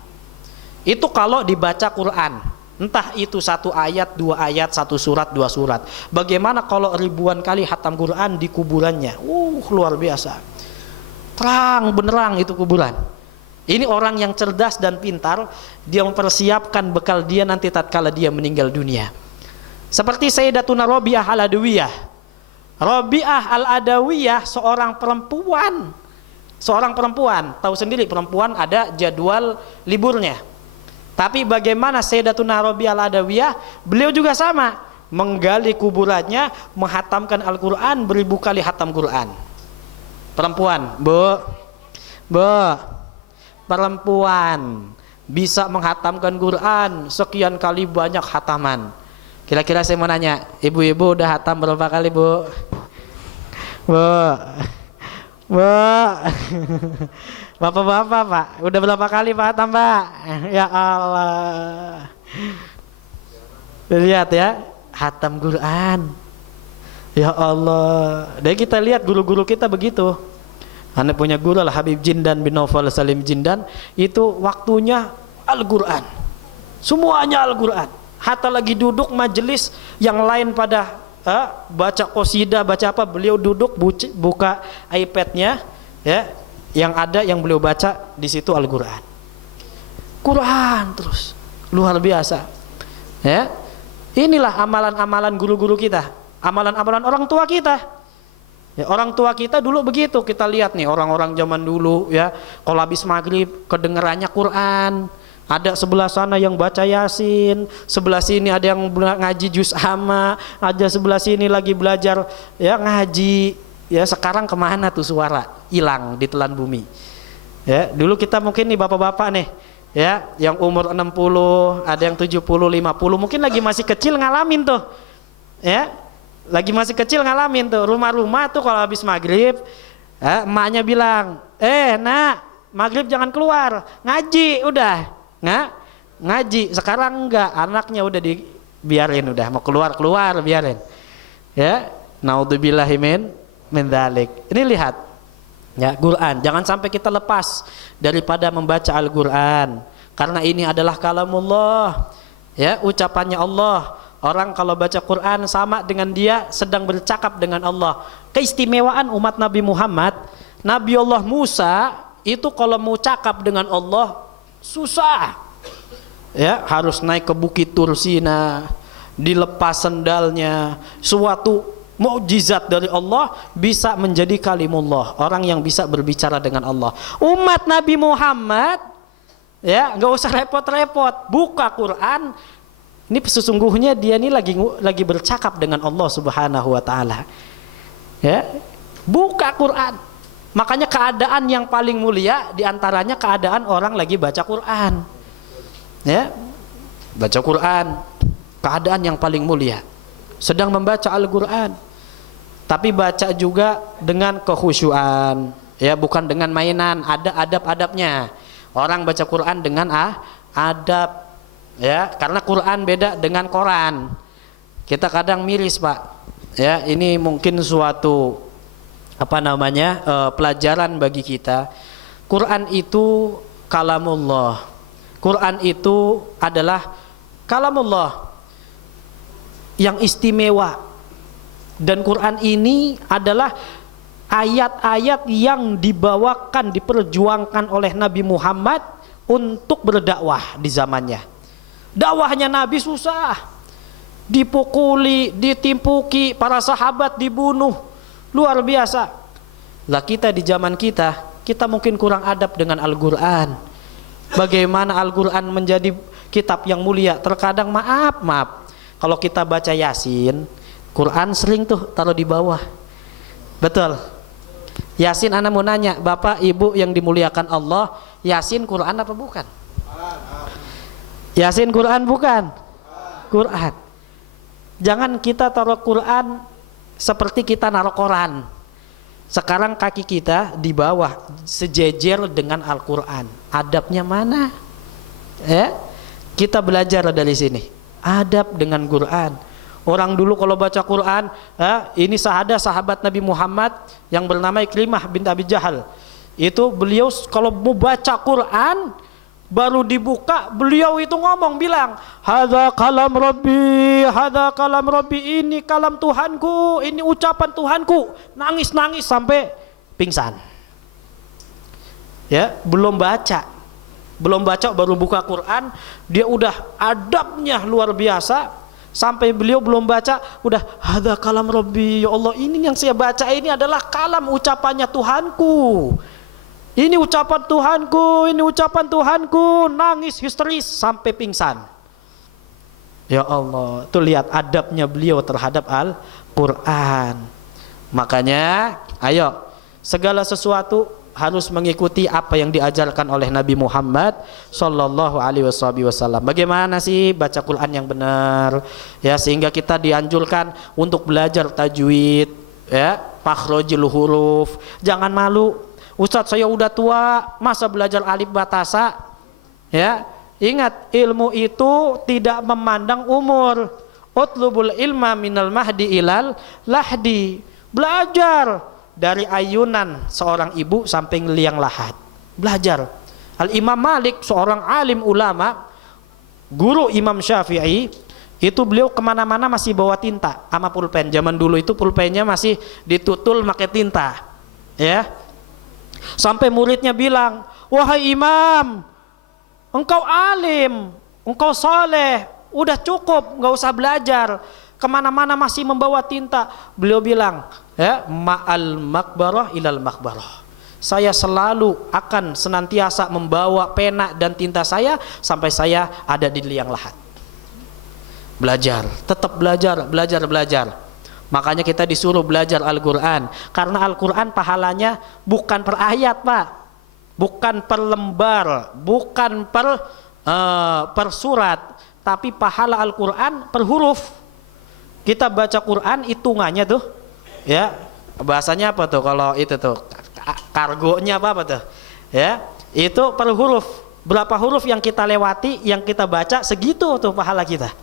Itu kalau dibaca Quran, entah itu 1 ayat, 2 ayat, 1 surat, 2 surat. Bagaimana kalau ribuan kali hatam Quran di kuburannya? Luar biasa. Terang benerang itu kuburan. Ini orang yang cerdas dan pintar, dia mempersiapkan bekal dia nanti tatkala dia meninggal dunia. Seperti Sayyidatuna Rabi'ah Al-Adawiyah. Rabi'ah Al-Adawiyah seorang perempuan, tahu sendiri perempuan ada jadwal liburnya. Tapi bagaimana Sayyidatuna Rabi'ah Al-Adawiyah, beliau juga sama, menggali kuburannya, menghatamkan Al-Quran, 1000 kali hatam Quran. Perempuan, Bu, perempuan bisa menghatamkan Quran sekian kali banyak hataman. Kira-kira saya mau nanya, ibu-ibu udah hatam berapa kali, Bu? Bapak-bapak, Pak, udah berapa kali Pak hatam, Pak? Ya Allah. Lihat ya, hatam Quran. Ya Allah. Dan kita lihat guru-guru kita begitu. Anda punya guru lah Habib Jindan bin Naufal Salim Jindan, itu waktunya Al-Quran. Semuanya Al-Quran. Hatta lagi duduk majelis yang lain pada baca qasidah, baca apa, beliau duduk buka iPad-nya, ya, yang ada yang beliau baca di situ Al-Quran. Quran terus. Luar biasa. Ya. Inilah amalan-amalan guru-guru kita. Amalan-amalan orang tua kita. Ya, orang tua kita dulu begitu. Kita lihat nih orang-orang zaman dulu, ya, kalau habis maghrib kedengarannya Quran. Ada sebelah sana yang baca Yasin, sebelah sini ada yang ngaji juz amma, ada sebelah sini lagi belajar, ya, ngaji. Ya, sekarang kemana tuh suara? Hilang di telan bumi. Ya, dulu kita mungkin nih bapak-bapak nih, ya, yang umur 60, ada yang 70, 50, mungkin lagi masih kecil ngalamin tuh. Ya. Lagi masih kecil ngalamin tuh, rumah-rumah tuh kalau habis maghrib, emaknya bilang, nak, maghrib jangan keluar, ngaji udah, ngaji. Sekarang enggak, anaknya udah dibiarin, udah mau keluar biarin. Ya, naudzubillahi min dzalik. Ini lihat, ya, Quran. Jangan sampai kita lepas daripada membaca Al-Quran, karena ini adalah kalamullah, ya, ucapannya Allah. Orang kalau baca Quran sama dengan dia sedang bercakap dengan Allah. Keistimewaan umat Nabi Muhammad, Nabi Allah Musa itu kalau mau cakap dengan Allah susah. Ya, harus naik ke Bukit Tursina, dilepas sendalnya. Suatu mukjizat dari Allah bisa menjadi kalimullah, orang yang bisa berbicara dengan Allah. Umat Nabi Muhammad, ya, nggak usah repot-repot, buka Quran. Ini sesungguhnya dia ini lagi bercakap dengan Allah Subhanahu wa taala. Ya. Buka Quran. Makanya keadaan yang paling mulia diantaranya keadaan orang lagi baca Quran. Ya, baca Quran, keadaan yang paling mulia. Sedang membaca Al-Quran, tapi baca juga dengan kekhusyuan, ya, bukan dengan mainan. Ada adab-adabnya. Orang baca Quran dengan adab, ya, karena Quran beda dengan koran. Kita kadang miris, Pak. Ya, ini mungkin suatu pelajaran bagi kita. Quran itu kalamullah. Quran itu adalah kalamullah yang istimewa. Dan Quran ini adalah ayat-ayat yang dibawakan, diperjuangkan oleh Nabi Muhammad untuk berdakwah di zamannya. Dakwahnya Nabi susah, dipukuli, ditimpuki, para sahabat dibunuh, luar biasa. Lah kita di zaman kita mungkin kurang adab dengan Al-Quran. Bagaimana Al-Quran menjadi kitab yang mulia. Terkadang maaf, kalau kita baca Yasin, Quran sering tuh taruh di bawah. Betul. Yasin, ana mau nanya, Bapak Ibu yang dimuliakan Allah, Yasin Quran apa bukan? Yasin Quran bukan? Quran. Jangan kita taruh Quran seperti kita naruh koran. Sekarang kaki kita di bawah sejejer dengan Al-Quran. Adabnya mana? Ya, kita belajar dari sini. Adab dengan Quran. Orang dulu kalau baca Quran, ini sahabat Nabi Muhammad yang bernama Ikrimah bin Abi Jahal. Itu beliau kalau mau baca Quran, baru dibuka, beliau itu ngomong, bilang, hadza kalam Rabbi, ini kalam Tuhanku, ini ucapan Tuhanku. Nangis sampai pingsan. Ya, belum baca baru buka Quran, dia udah adabnya luar biasa. Sampai beliau belum baca, udah hadza kalam Rabbi, ya Allah, ini yang saya baca ini adalah kalam, ucapannya Tuhanku. Ini ucapan Tuhanku, nangis histeris sampai pingsan. Ya Allah, tuh lihat adabnya beliau terhadap Al-Quran. Makanya, ayo, segala sesuatu harus mengikuti apa yang diajarkan oleh Nabi Muhammad Sallallahu Alaihi Wasallam. Bagaimana sih baca Quran yang benar? Ya, sehingga kita dianjurkan untuk belajar tajwid, ya, makhrajul huruf. Jangan malu. Ustadz, saya udah tua, masa belajar alif batasa? Ya, ingat, ilmu itu tidak memandang umur. Utlubul ilma minal mahdi ilal lahdi. Belajar dari ayunan seorang ibu sampai liang lahat. Belajar. Al-Imam Malik, seorang alim ulama, guru Imam Syafi'i, itu beliau kemana-mana masih bawa tinta sama pulpen. Zaman dulu itu pulpennya masih ditutul pakai tinta. Ya, sampai muridnya bilang, wahai imam, engkau alim, engkau soleh, udah cukup, nggak usah belajar, kemana-mana masih membawa tinta. Beliau bilang, ya, ma'al makbarah ilal makbarah, saya selalu akan senantiasa membawa pena dan tinta saya sampai saya ada di liang lahat. Belajar, tetap belajar. Makanya kita disuruh belajar Al-Quran, karena Al-Quran pahalanya bukan per ayat, Pak, bukan per lembar, bukan per surat, tapi pahala Al-Quran per huruf. Kita baca Quran, hitungannya tuh, ya, bahasanya apa tuh kalau itu tuh, kargonya apa tuh, ya, itu per huruf. Berapa huruf yang kita lewati, yang kita baca, segitu tuh pahala kita.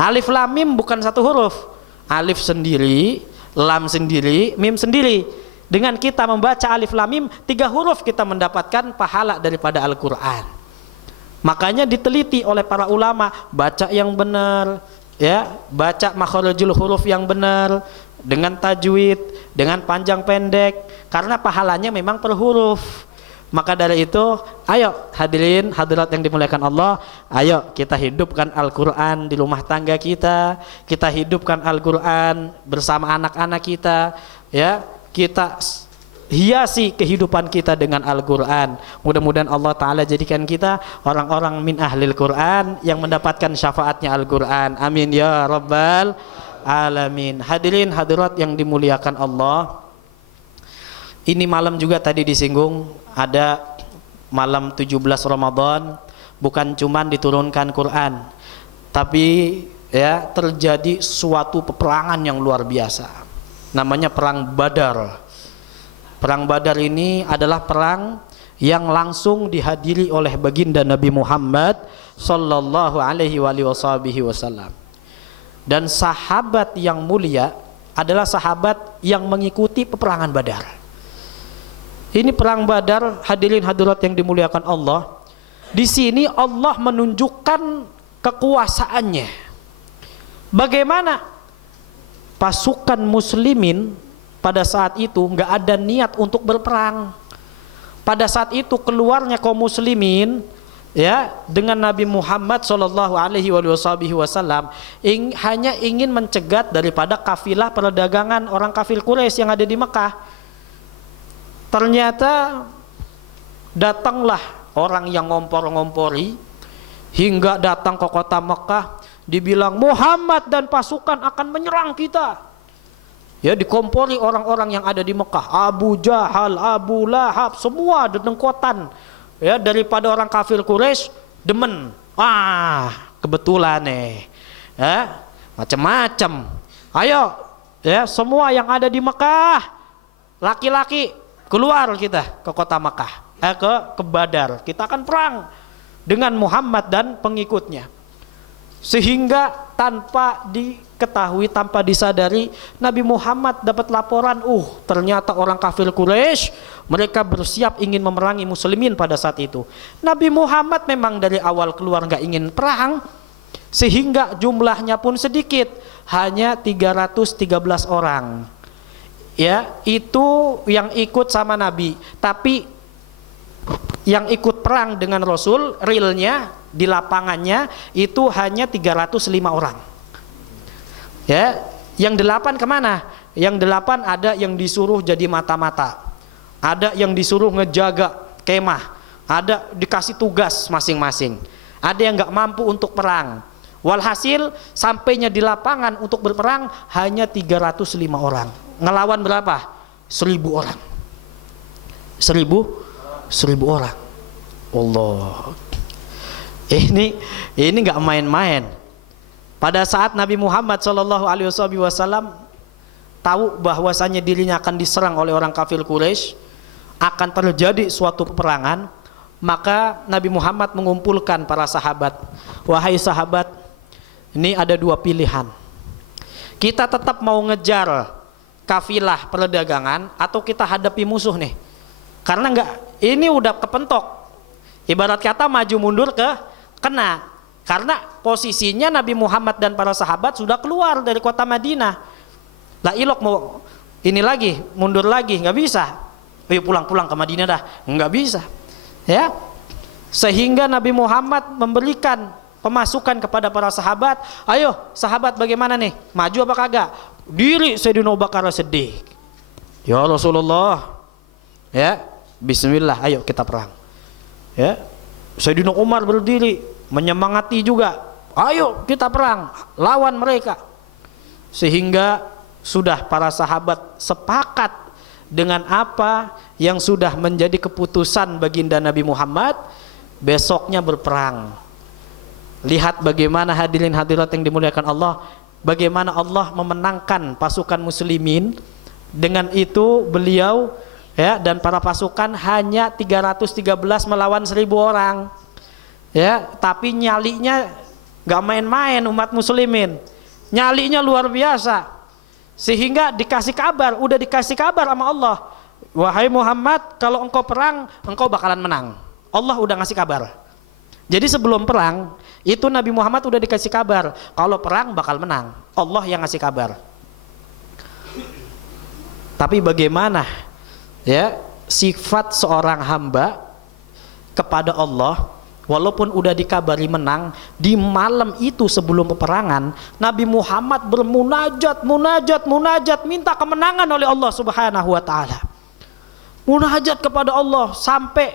Alif lam mim bukan satu huruf, alif sendiri, lam sendiri, mim sendiri. Dengan kita membaca alif lam mim 3 huruf, kita mendapatkan pahala daripada Al-Quran. Makanya diteliti oleh para ulama, baca yang benar, ya, baca makharijul huruf yang benar, dengan tajwid, dengan panjang pendek, karena pahalanya memang per huruf. Maka dari itu, ayo hadirin hadirat yang dimuliakan Allah, ayo kita hidupkan Al-Quran di rumah tangga kita hidupkan Al-Quran bersama anak-anak kita, ya, kita hiasi kehidupan kita dengan Al-Quran. Mudah-mudahan Allah Ta'ala jadikan kita orang-orang min ahlil Quran yang mendapatkan syafaatnya Al-Quran. Amin ya Rabbal Alamin. Hadirin hadirat yang dimuliakan Allah, ini malam juga tadi disinggung, ada malam 17 Ramadan bukan cuman diturunkan Quran, tapi ya terjadi suatu peperangan yang luar biasa. Namanya perang Badar. Perang Badar ini adalah perang yang langsung dihadiri oleh baginda Nabi Muhammad sallallahu alaihi wasallam. Dan sahabat yang mulia adalah sahabat yang mengikuti peperangan Badar. Ini perang Badar, hadirin hadirat yang dimuliakan Allah. Di sini Allah menunjukkan kekuasaannya. Bagaimana pasukan muslimin pada saat itu nggak ada niat untuk berperang. Pada saat itu keluarnya kaum muslimin ya dengan Nabi Muhammad sallallahu alaihi wasallam hanya ingin mencegat daripada kafilah perdagangan orang kafir Quraisy yang ada di Mekah. Ternyata datanglah orang yang ngompor-ngompori hingga datang ke kota Mekah, dibilang Muhammad dan pasukan akan menyerang kita. Ya, dikompori orang-orang yang ada di Mekah, Abu Jahal, Abu Lahab, semua dedengkotan. Ya, daripada orang kafir Quraisy demen. Kebetulan nih. Ya, macam-macam. Ayo, ya semua yang ada di Mekah, laki-laki keluar kita ke kota Mekah, ke Badar. Kita akan perang dengan Muhammad dan pengikutnya. Sehingga tanpa diketahui, tanpa disadari, Nabi Muhammad dapat laporan, ternyata orang kafir Quraisy mereka bersiap ingin memerangi muslimin pada saat itu. Nabi Muhammad memang dari awal keluar nggak ingin perang, sehingga jumlahnya pun sedikit, hanya 313 orang. Ya, itu yang ikut sama Nabi. Tapi yang ikut perang dengan Rasul realnya di lapangannya itu hanya 305 orang. Ya, yang 8 kemana? Yang 8 ada yang disuruh jadi mata-mata, ada yang disuruh ngejaga kemah, ada dikasih tugas masing-masing, ada yang nggak mampu untuk perang. Walhasil sampainya di lapangan untuk berperang hanya 305 orang. Ngelawan berapa? 1000 orang. 1000 orang. Allah. Ini nggak main-main. Pada saat Nabi Muhammad sallallahu alaihi wasallam tahu bahwasanya dirinya akan diserang oleh orang kafir Quraisy, akan terjadi suatu peperangan, maka Nabi Muhammad mengumpulkan para sahabat. Wahai sahabat, ini ada 2 pilihan. Kita tetap mau ngejar kafilah perdagangan atau kita hadapi musuh nih. Karena ini udah kepentok. Ibarat kata maju mundur kena. Karena posisinya Nabi Muhammad dan para sahabat sudah keluar dari kota Madinah. Lah ilok mau ini lagi, mundur lagi, nggak bisa. Ayo pulang ke Madinah dah, nggak bisa. Ya, sehingga Nabi Muhammad memberikan pemasukan kepada para sahabat. Ayo sahabat, bagaimana nih, maju apa kagak? Diri Sayyidina Abu Bakar Siddiq. Ya Rasulullah, ya Bismillah, ayo kita perang. Ya, Sayyidina Umar berdiri menyemangati juga, ayo kita perang, lawan mereka. Sehingga sudah para sahabat sepakat dengan apa yang sudah menjadi keputusan baginda Nabi Muhammad, besoknya berperang. Lihat bagaimana hadirin hadirat yang dimuliakan Allah, bagaimana Allah memenangkan pasukan muslimin. Dengan itu beliau ya dan para pasukan hanya 313 melawan 1000 orang. Ya, tapi nyalinya nggak main-main umat muslimin. Nyalinya luar biasa. Sehingga dikasih kabar, udah dikasih kabar sama Allah. Wahai Muhammad, kalau engkau perang, engkau bakalan menang. Allah udah ngasih kabar. Jadi sebelum perang, itu Nabi Muhammad udah dikasih kabar, kalau perang bakal menang. Allah yang ngasih kabar. Tapi bagaimana ya sifat seorang hamba kepada Allah, walaupun udah dikabari menang, di malam itu sebelum peperangan, Nabi Muhammad bermunajat, minta kemenangan oleh Allah Subhanahu wa taala. Munajat kepada Allah sampai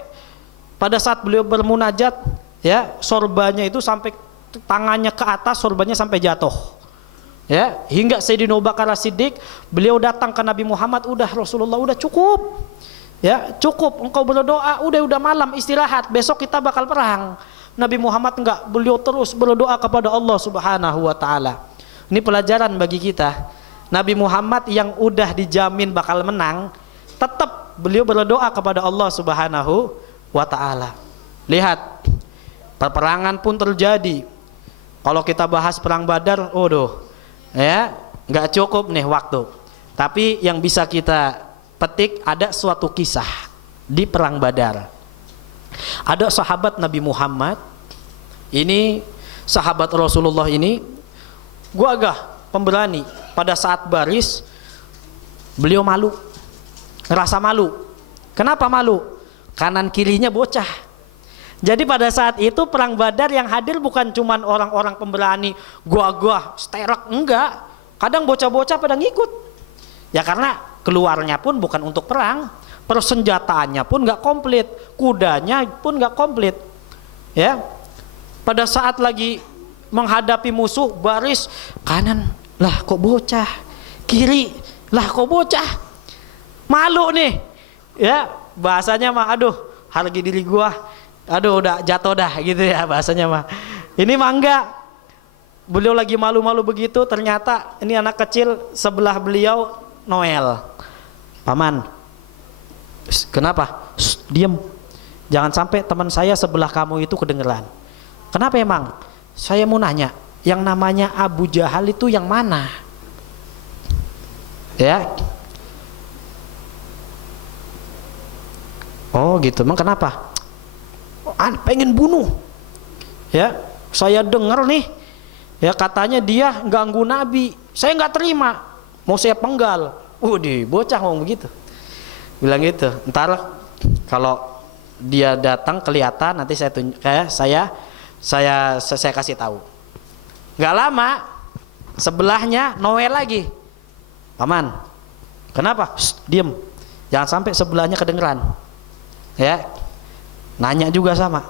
pada saat beliau bermunajat, ya, sorbanya itu sampai tangannya ke atas, sorbanya sampai jatuh. Ya, hingga Sayyidina Abu Bakar As-Siddiq, beliau datang ke Nabi Muhammad, udah Rasulullah, udah cukup. Ya, cukup engkau berdoa, udah malam istirahat, besok kita bakal perang. Nabi Muhammad enggak, beliau terus berdoa kepada Allah Subhanahu wa taala. Ini pelajaran bagi kita. Nabi Muhammad yang udah dijamin bakal menang, tetap beliau berdoa kepada Allah Subhanahu wa taala. Lihat, peperangan pun terjadi. Kalau kita bahas perang Badar, ya nggak cukup nih waktu. Tapi yang bisa kita petik, ada suatu kisah di perang Badar. Ada sahabat Nabi Muhammad, ini sahabat Rasulullah ini gagah, pemberani. Pada saat baris, beliau malu, ngerasa malu. Kenapa malu? Kanan kirinya bocah. Jadi pada saat itu perang Badar yang hadir bukan cuman orang-orang pemberani gagah, sterek, enggak. Kadang bocah-bocah pada ngikut. Ya karena keluarnya pun bukan untuk perang, persenjataannya pun enggak komplit, kudanya pun enggak komplit. Ya. Pada saat lagi menghadapi musuh, baris kanan, lah kok bocah. Kiri, lah kok bocah. Malu nih. Ya, bahasanya mah aduh, harga diri gua, aduh udah jatuh dah gitu ya bahasanya mah. Ini mah enggak. Beliau lagi malu-malu begitu, ternyata ini anak kecil sebelah beliau Noel. Paman, kenapa? Diam. Jangan sampai teman saya sebelah kamu itu kedengeran. Kenapa emang? Saya mau nanya, yang namanya Abu Jahal itu yang mana? Ya. Oh gitu, emang kenapa? Pengen bunuh. Ya, saya dengar nih, ya katanya dia ganggu Nabi. Saya nggak terima, mau saya penggal. Bocah ngomong begitu. Bilang gitu. Ntar kalau dia datang kelihatan, nanti saya tunjuk, saya kasih tahu. Nggak lama, sebelahnya Noel lagi. Paman, kenapa? Diem. Jangan sampai sebelahnya kedengeran. Ya. Nanya juga sama.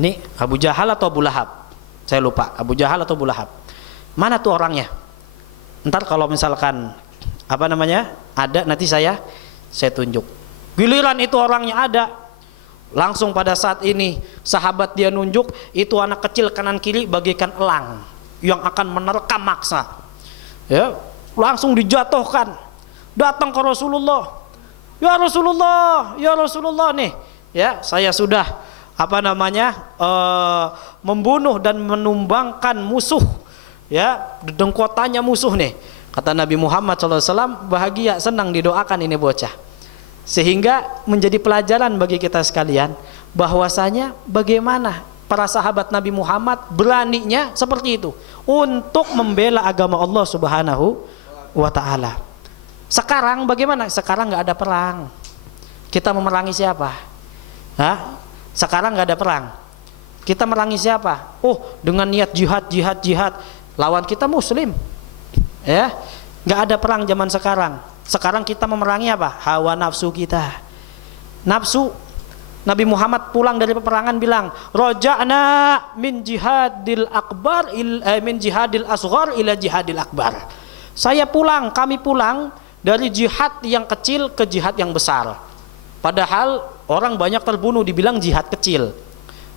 Ini Abu Jahal atau Abu Lahab? Saya lupa, Abu Jahal atau Abu Lahab. Mana tuh orangnya? Ntar kalau misalkan ada, nanti saya tunjuk. Giliran itu orangnya ada. Langsung pada saat ini sahabat dia nunjuk, itu anak kecil kanan kiri bagaikan elang yang akan menerkam maksa. Ya, langsung dijatuhkan. Datang ke Rasulullah. Ya Rasulullah nih. Ya, saya sudah membunuh dan menumbangkan musuh. Ya, dengkotannya musuh nih. Kata Nabi Muhammad SAW, bahagia, senang, didoakan ini bocah. Sehingga menjadi pelajaran bagi kita sekalian, bahwasanya bagaimana para sahabat Nabi Muhammad beraninya seperti itu untuk membela agama Allah Subhanahu wa taala. Sekarang bagaimana? Sekarang nggak ada perang. Kita memerangi siapa? Sekarang nggak ada perang. Kita merangi siapa? Dengan niat jihad. Lawan kita Muslim. Ya, nggak ada perang zaman sekarang. Sekarang kita memerangi apa? Hawa nafsu kita. Nafsu. Nabi Muhammad pulang dari peperangan bilang, roja'na min jihadil asghar ila jihadil akbar. Kami pulang dari jihad yang kecil ke jihad yang besar. Padahal orang banyak terbunuh dibilang jihad kecil.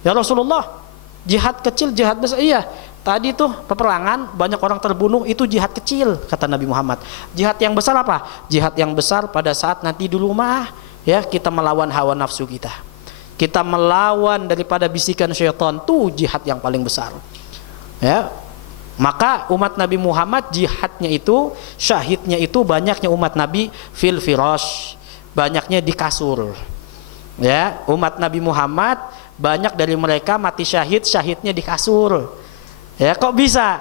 Ya Rasulullah, jihad kecil, jihad besar. Iya, tadi tuh peperangan banyak orang terbunuh, itu jihad kecil, kata Nabi Muhammad. Jihad yang besar apa? Jihad yang besar pada saat nanti di rumah, ya kita melawan hawa nafsu kita. Kita melawan daripada bisikan syaitan, tuh jihad yang paling besar. Ya. Maka umat Nabi Muhammad jihadnya itu, syahidnya itu banyaknya umat Nabi fil firash, banyaknya di kasur. Ya, umat Nabi Muhammad banyak dari mereka mati syahidnya di kasur. Ya, kok bisa?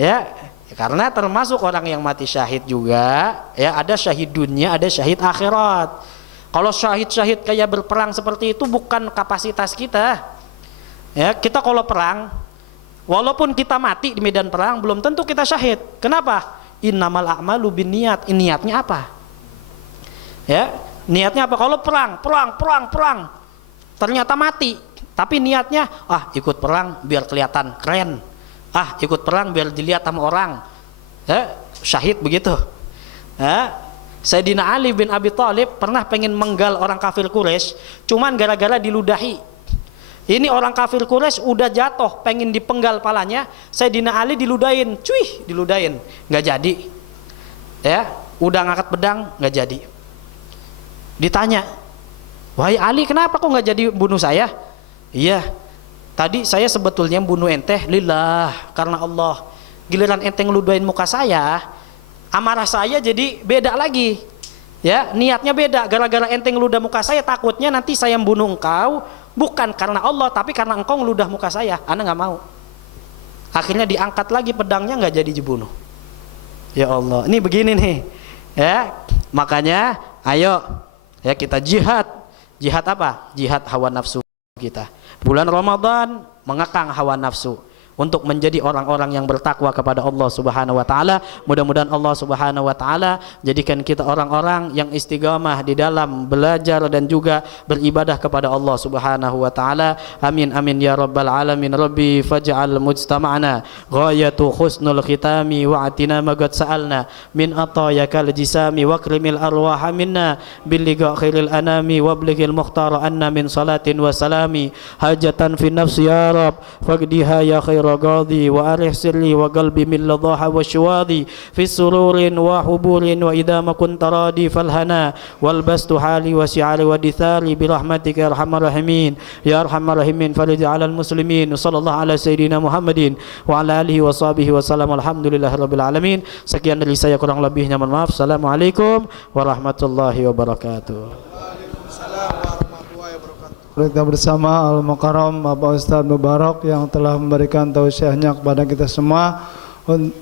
Ya, karena termasuk orang yang mati syahid juga, ya ada syahid dunia, ada syahid akhirat. Kalau syahid kayak berperang seperti itu bukan kapasitas kita. Ya, kita kalau perang, walaupun kita mati di medan perang belum tentu kita syahid. Kenapa? Innamal a'malu binniyat. Niatnya apa? Ya, niatnya apa? Kalau perang, ternyata mati, tapi niatnya ikut perang biar kelihatan keren, ikut perang biar dilihat sama orang, syahid begitu. Sayyidina Ali bin Abi Thalib pernah pengen menggal orang kafir Quraisy, cuman gara-gara diludahi. Ini orang kafir Quraisy udah jatuh pengen dipenggal palanya, Sayyidina Ali diludahin, diludahin, nggak jadi. Udah ngangkat pedang nggak jadi. Ditanya, wahai Ali, kenapa kok nggak jadi bunuh saya? Iya, tadi saya sebetulnya bunuh ente lillah, karena Allah. Giliran ente ngeludahin muka saya, amarah saya jadi beda lagi. Niatnya beda. Gara-gara ente ngeludah muka saya, takutnya nanti saya membunuh engkau bukan karena Allah, tapi karena engkau ngeludah muka saya. Ana nggak mau. Akhirnya diangkat lagi pedangnya, nggak jadi dibunuh. Ya Allah, ini begini nih. Makanya ayo kita jihad. Jihad apa? Jihad hawa nafsu kita. Bulan Ramadan mengekang hawa nafsu untuk menjadi orang-orang yang bertakwa kepada Allah Subhanahu wa taala. Mudah-mudahan Allah Subhanahu wa taala jadikan kita orang-orang yang istiqamah di dalam belajar dan juga beribadah kepada Allah Subhanahu wa taala. Amin amin ya rabbal alamin. Rabbi faj'al mujtama'ana ghayatu husnul khitami wa atina magad sa'alna min atayakal jisami wa akrimil arwaha minna bil liqa khairil anami wa blighil mukhtar anna min salatin wa salami hajatan fi nafsi ya rab faqdiha ya khair رغاضي وأرح سري وقلبي من لضاح وشواذي في سرور وحبور وإذا ما كنت راضي فالهنا والبست حالي وسعالي ودثاري برحمتك يا أرحم الراحمين يا أرحم الراحمين فرج على المسلمين صلى الله على سيدنا محمد وعلى آله وصحبه وسلم الحمد لله رب العالمين. Sekian dari saya, kurang lebihnya mohon maaf. Assalamualaikum warahmatullahi wabarakatuh. Kita bersama Al-Mukarram Bapak Ustadz Mubarak yang telah memberikan tausiahnya kepada kita semua.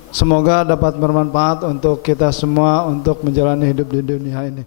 Semoga dapat bermanfaat untuk kita semua untuk menjalani hidup di dunia ini.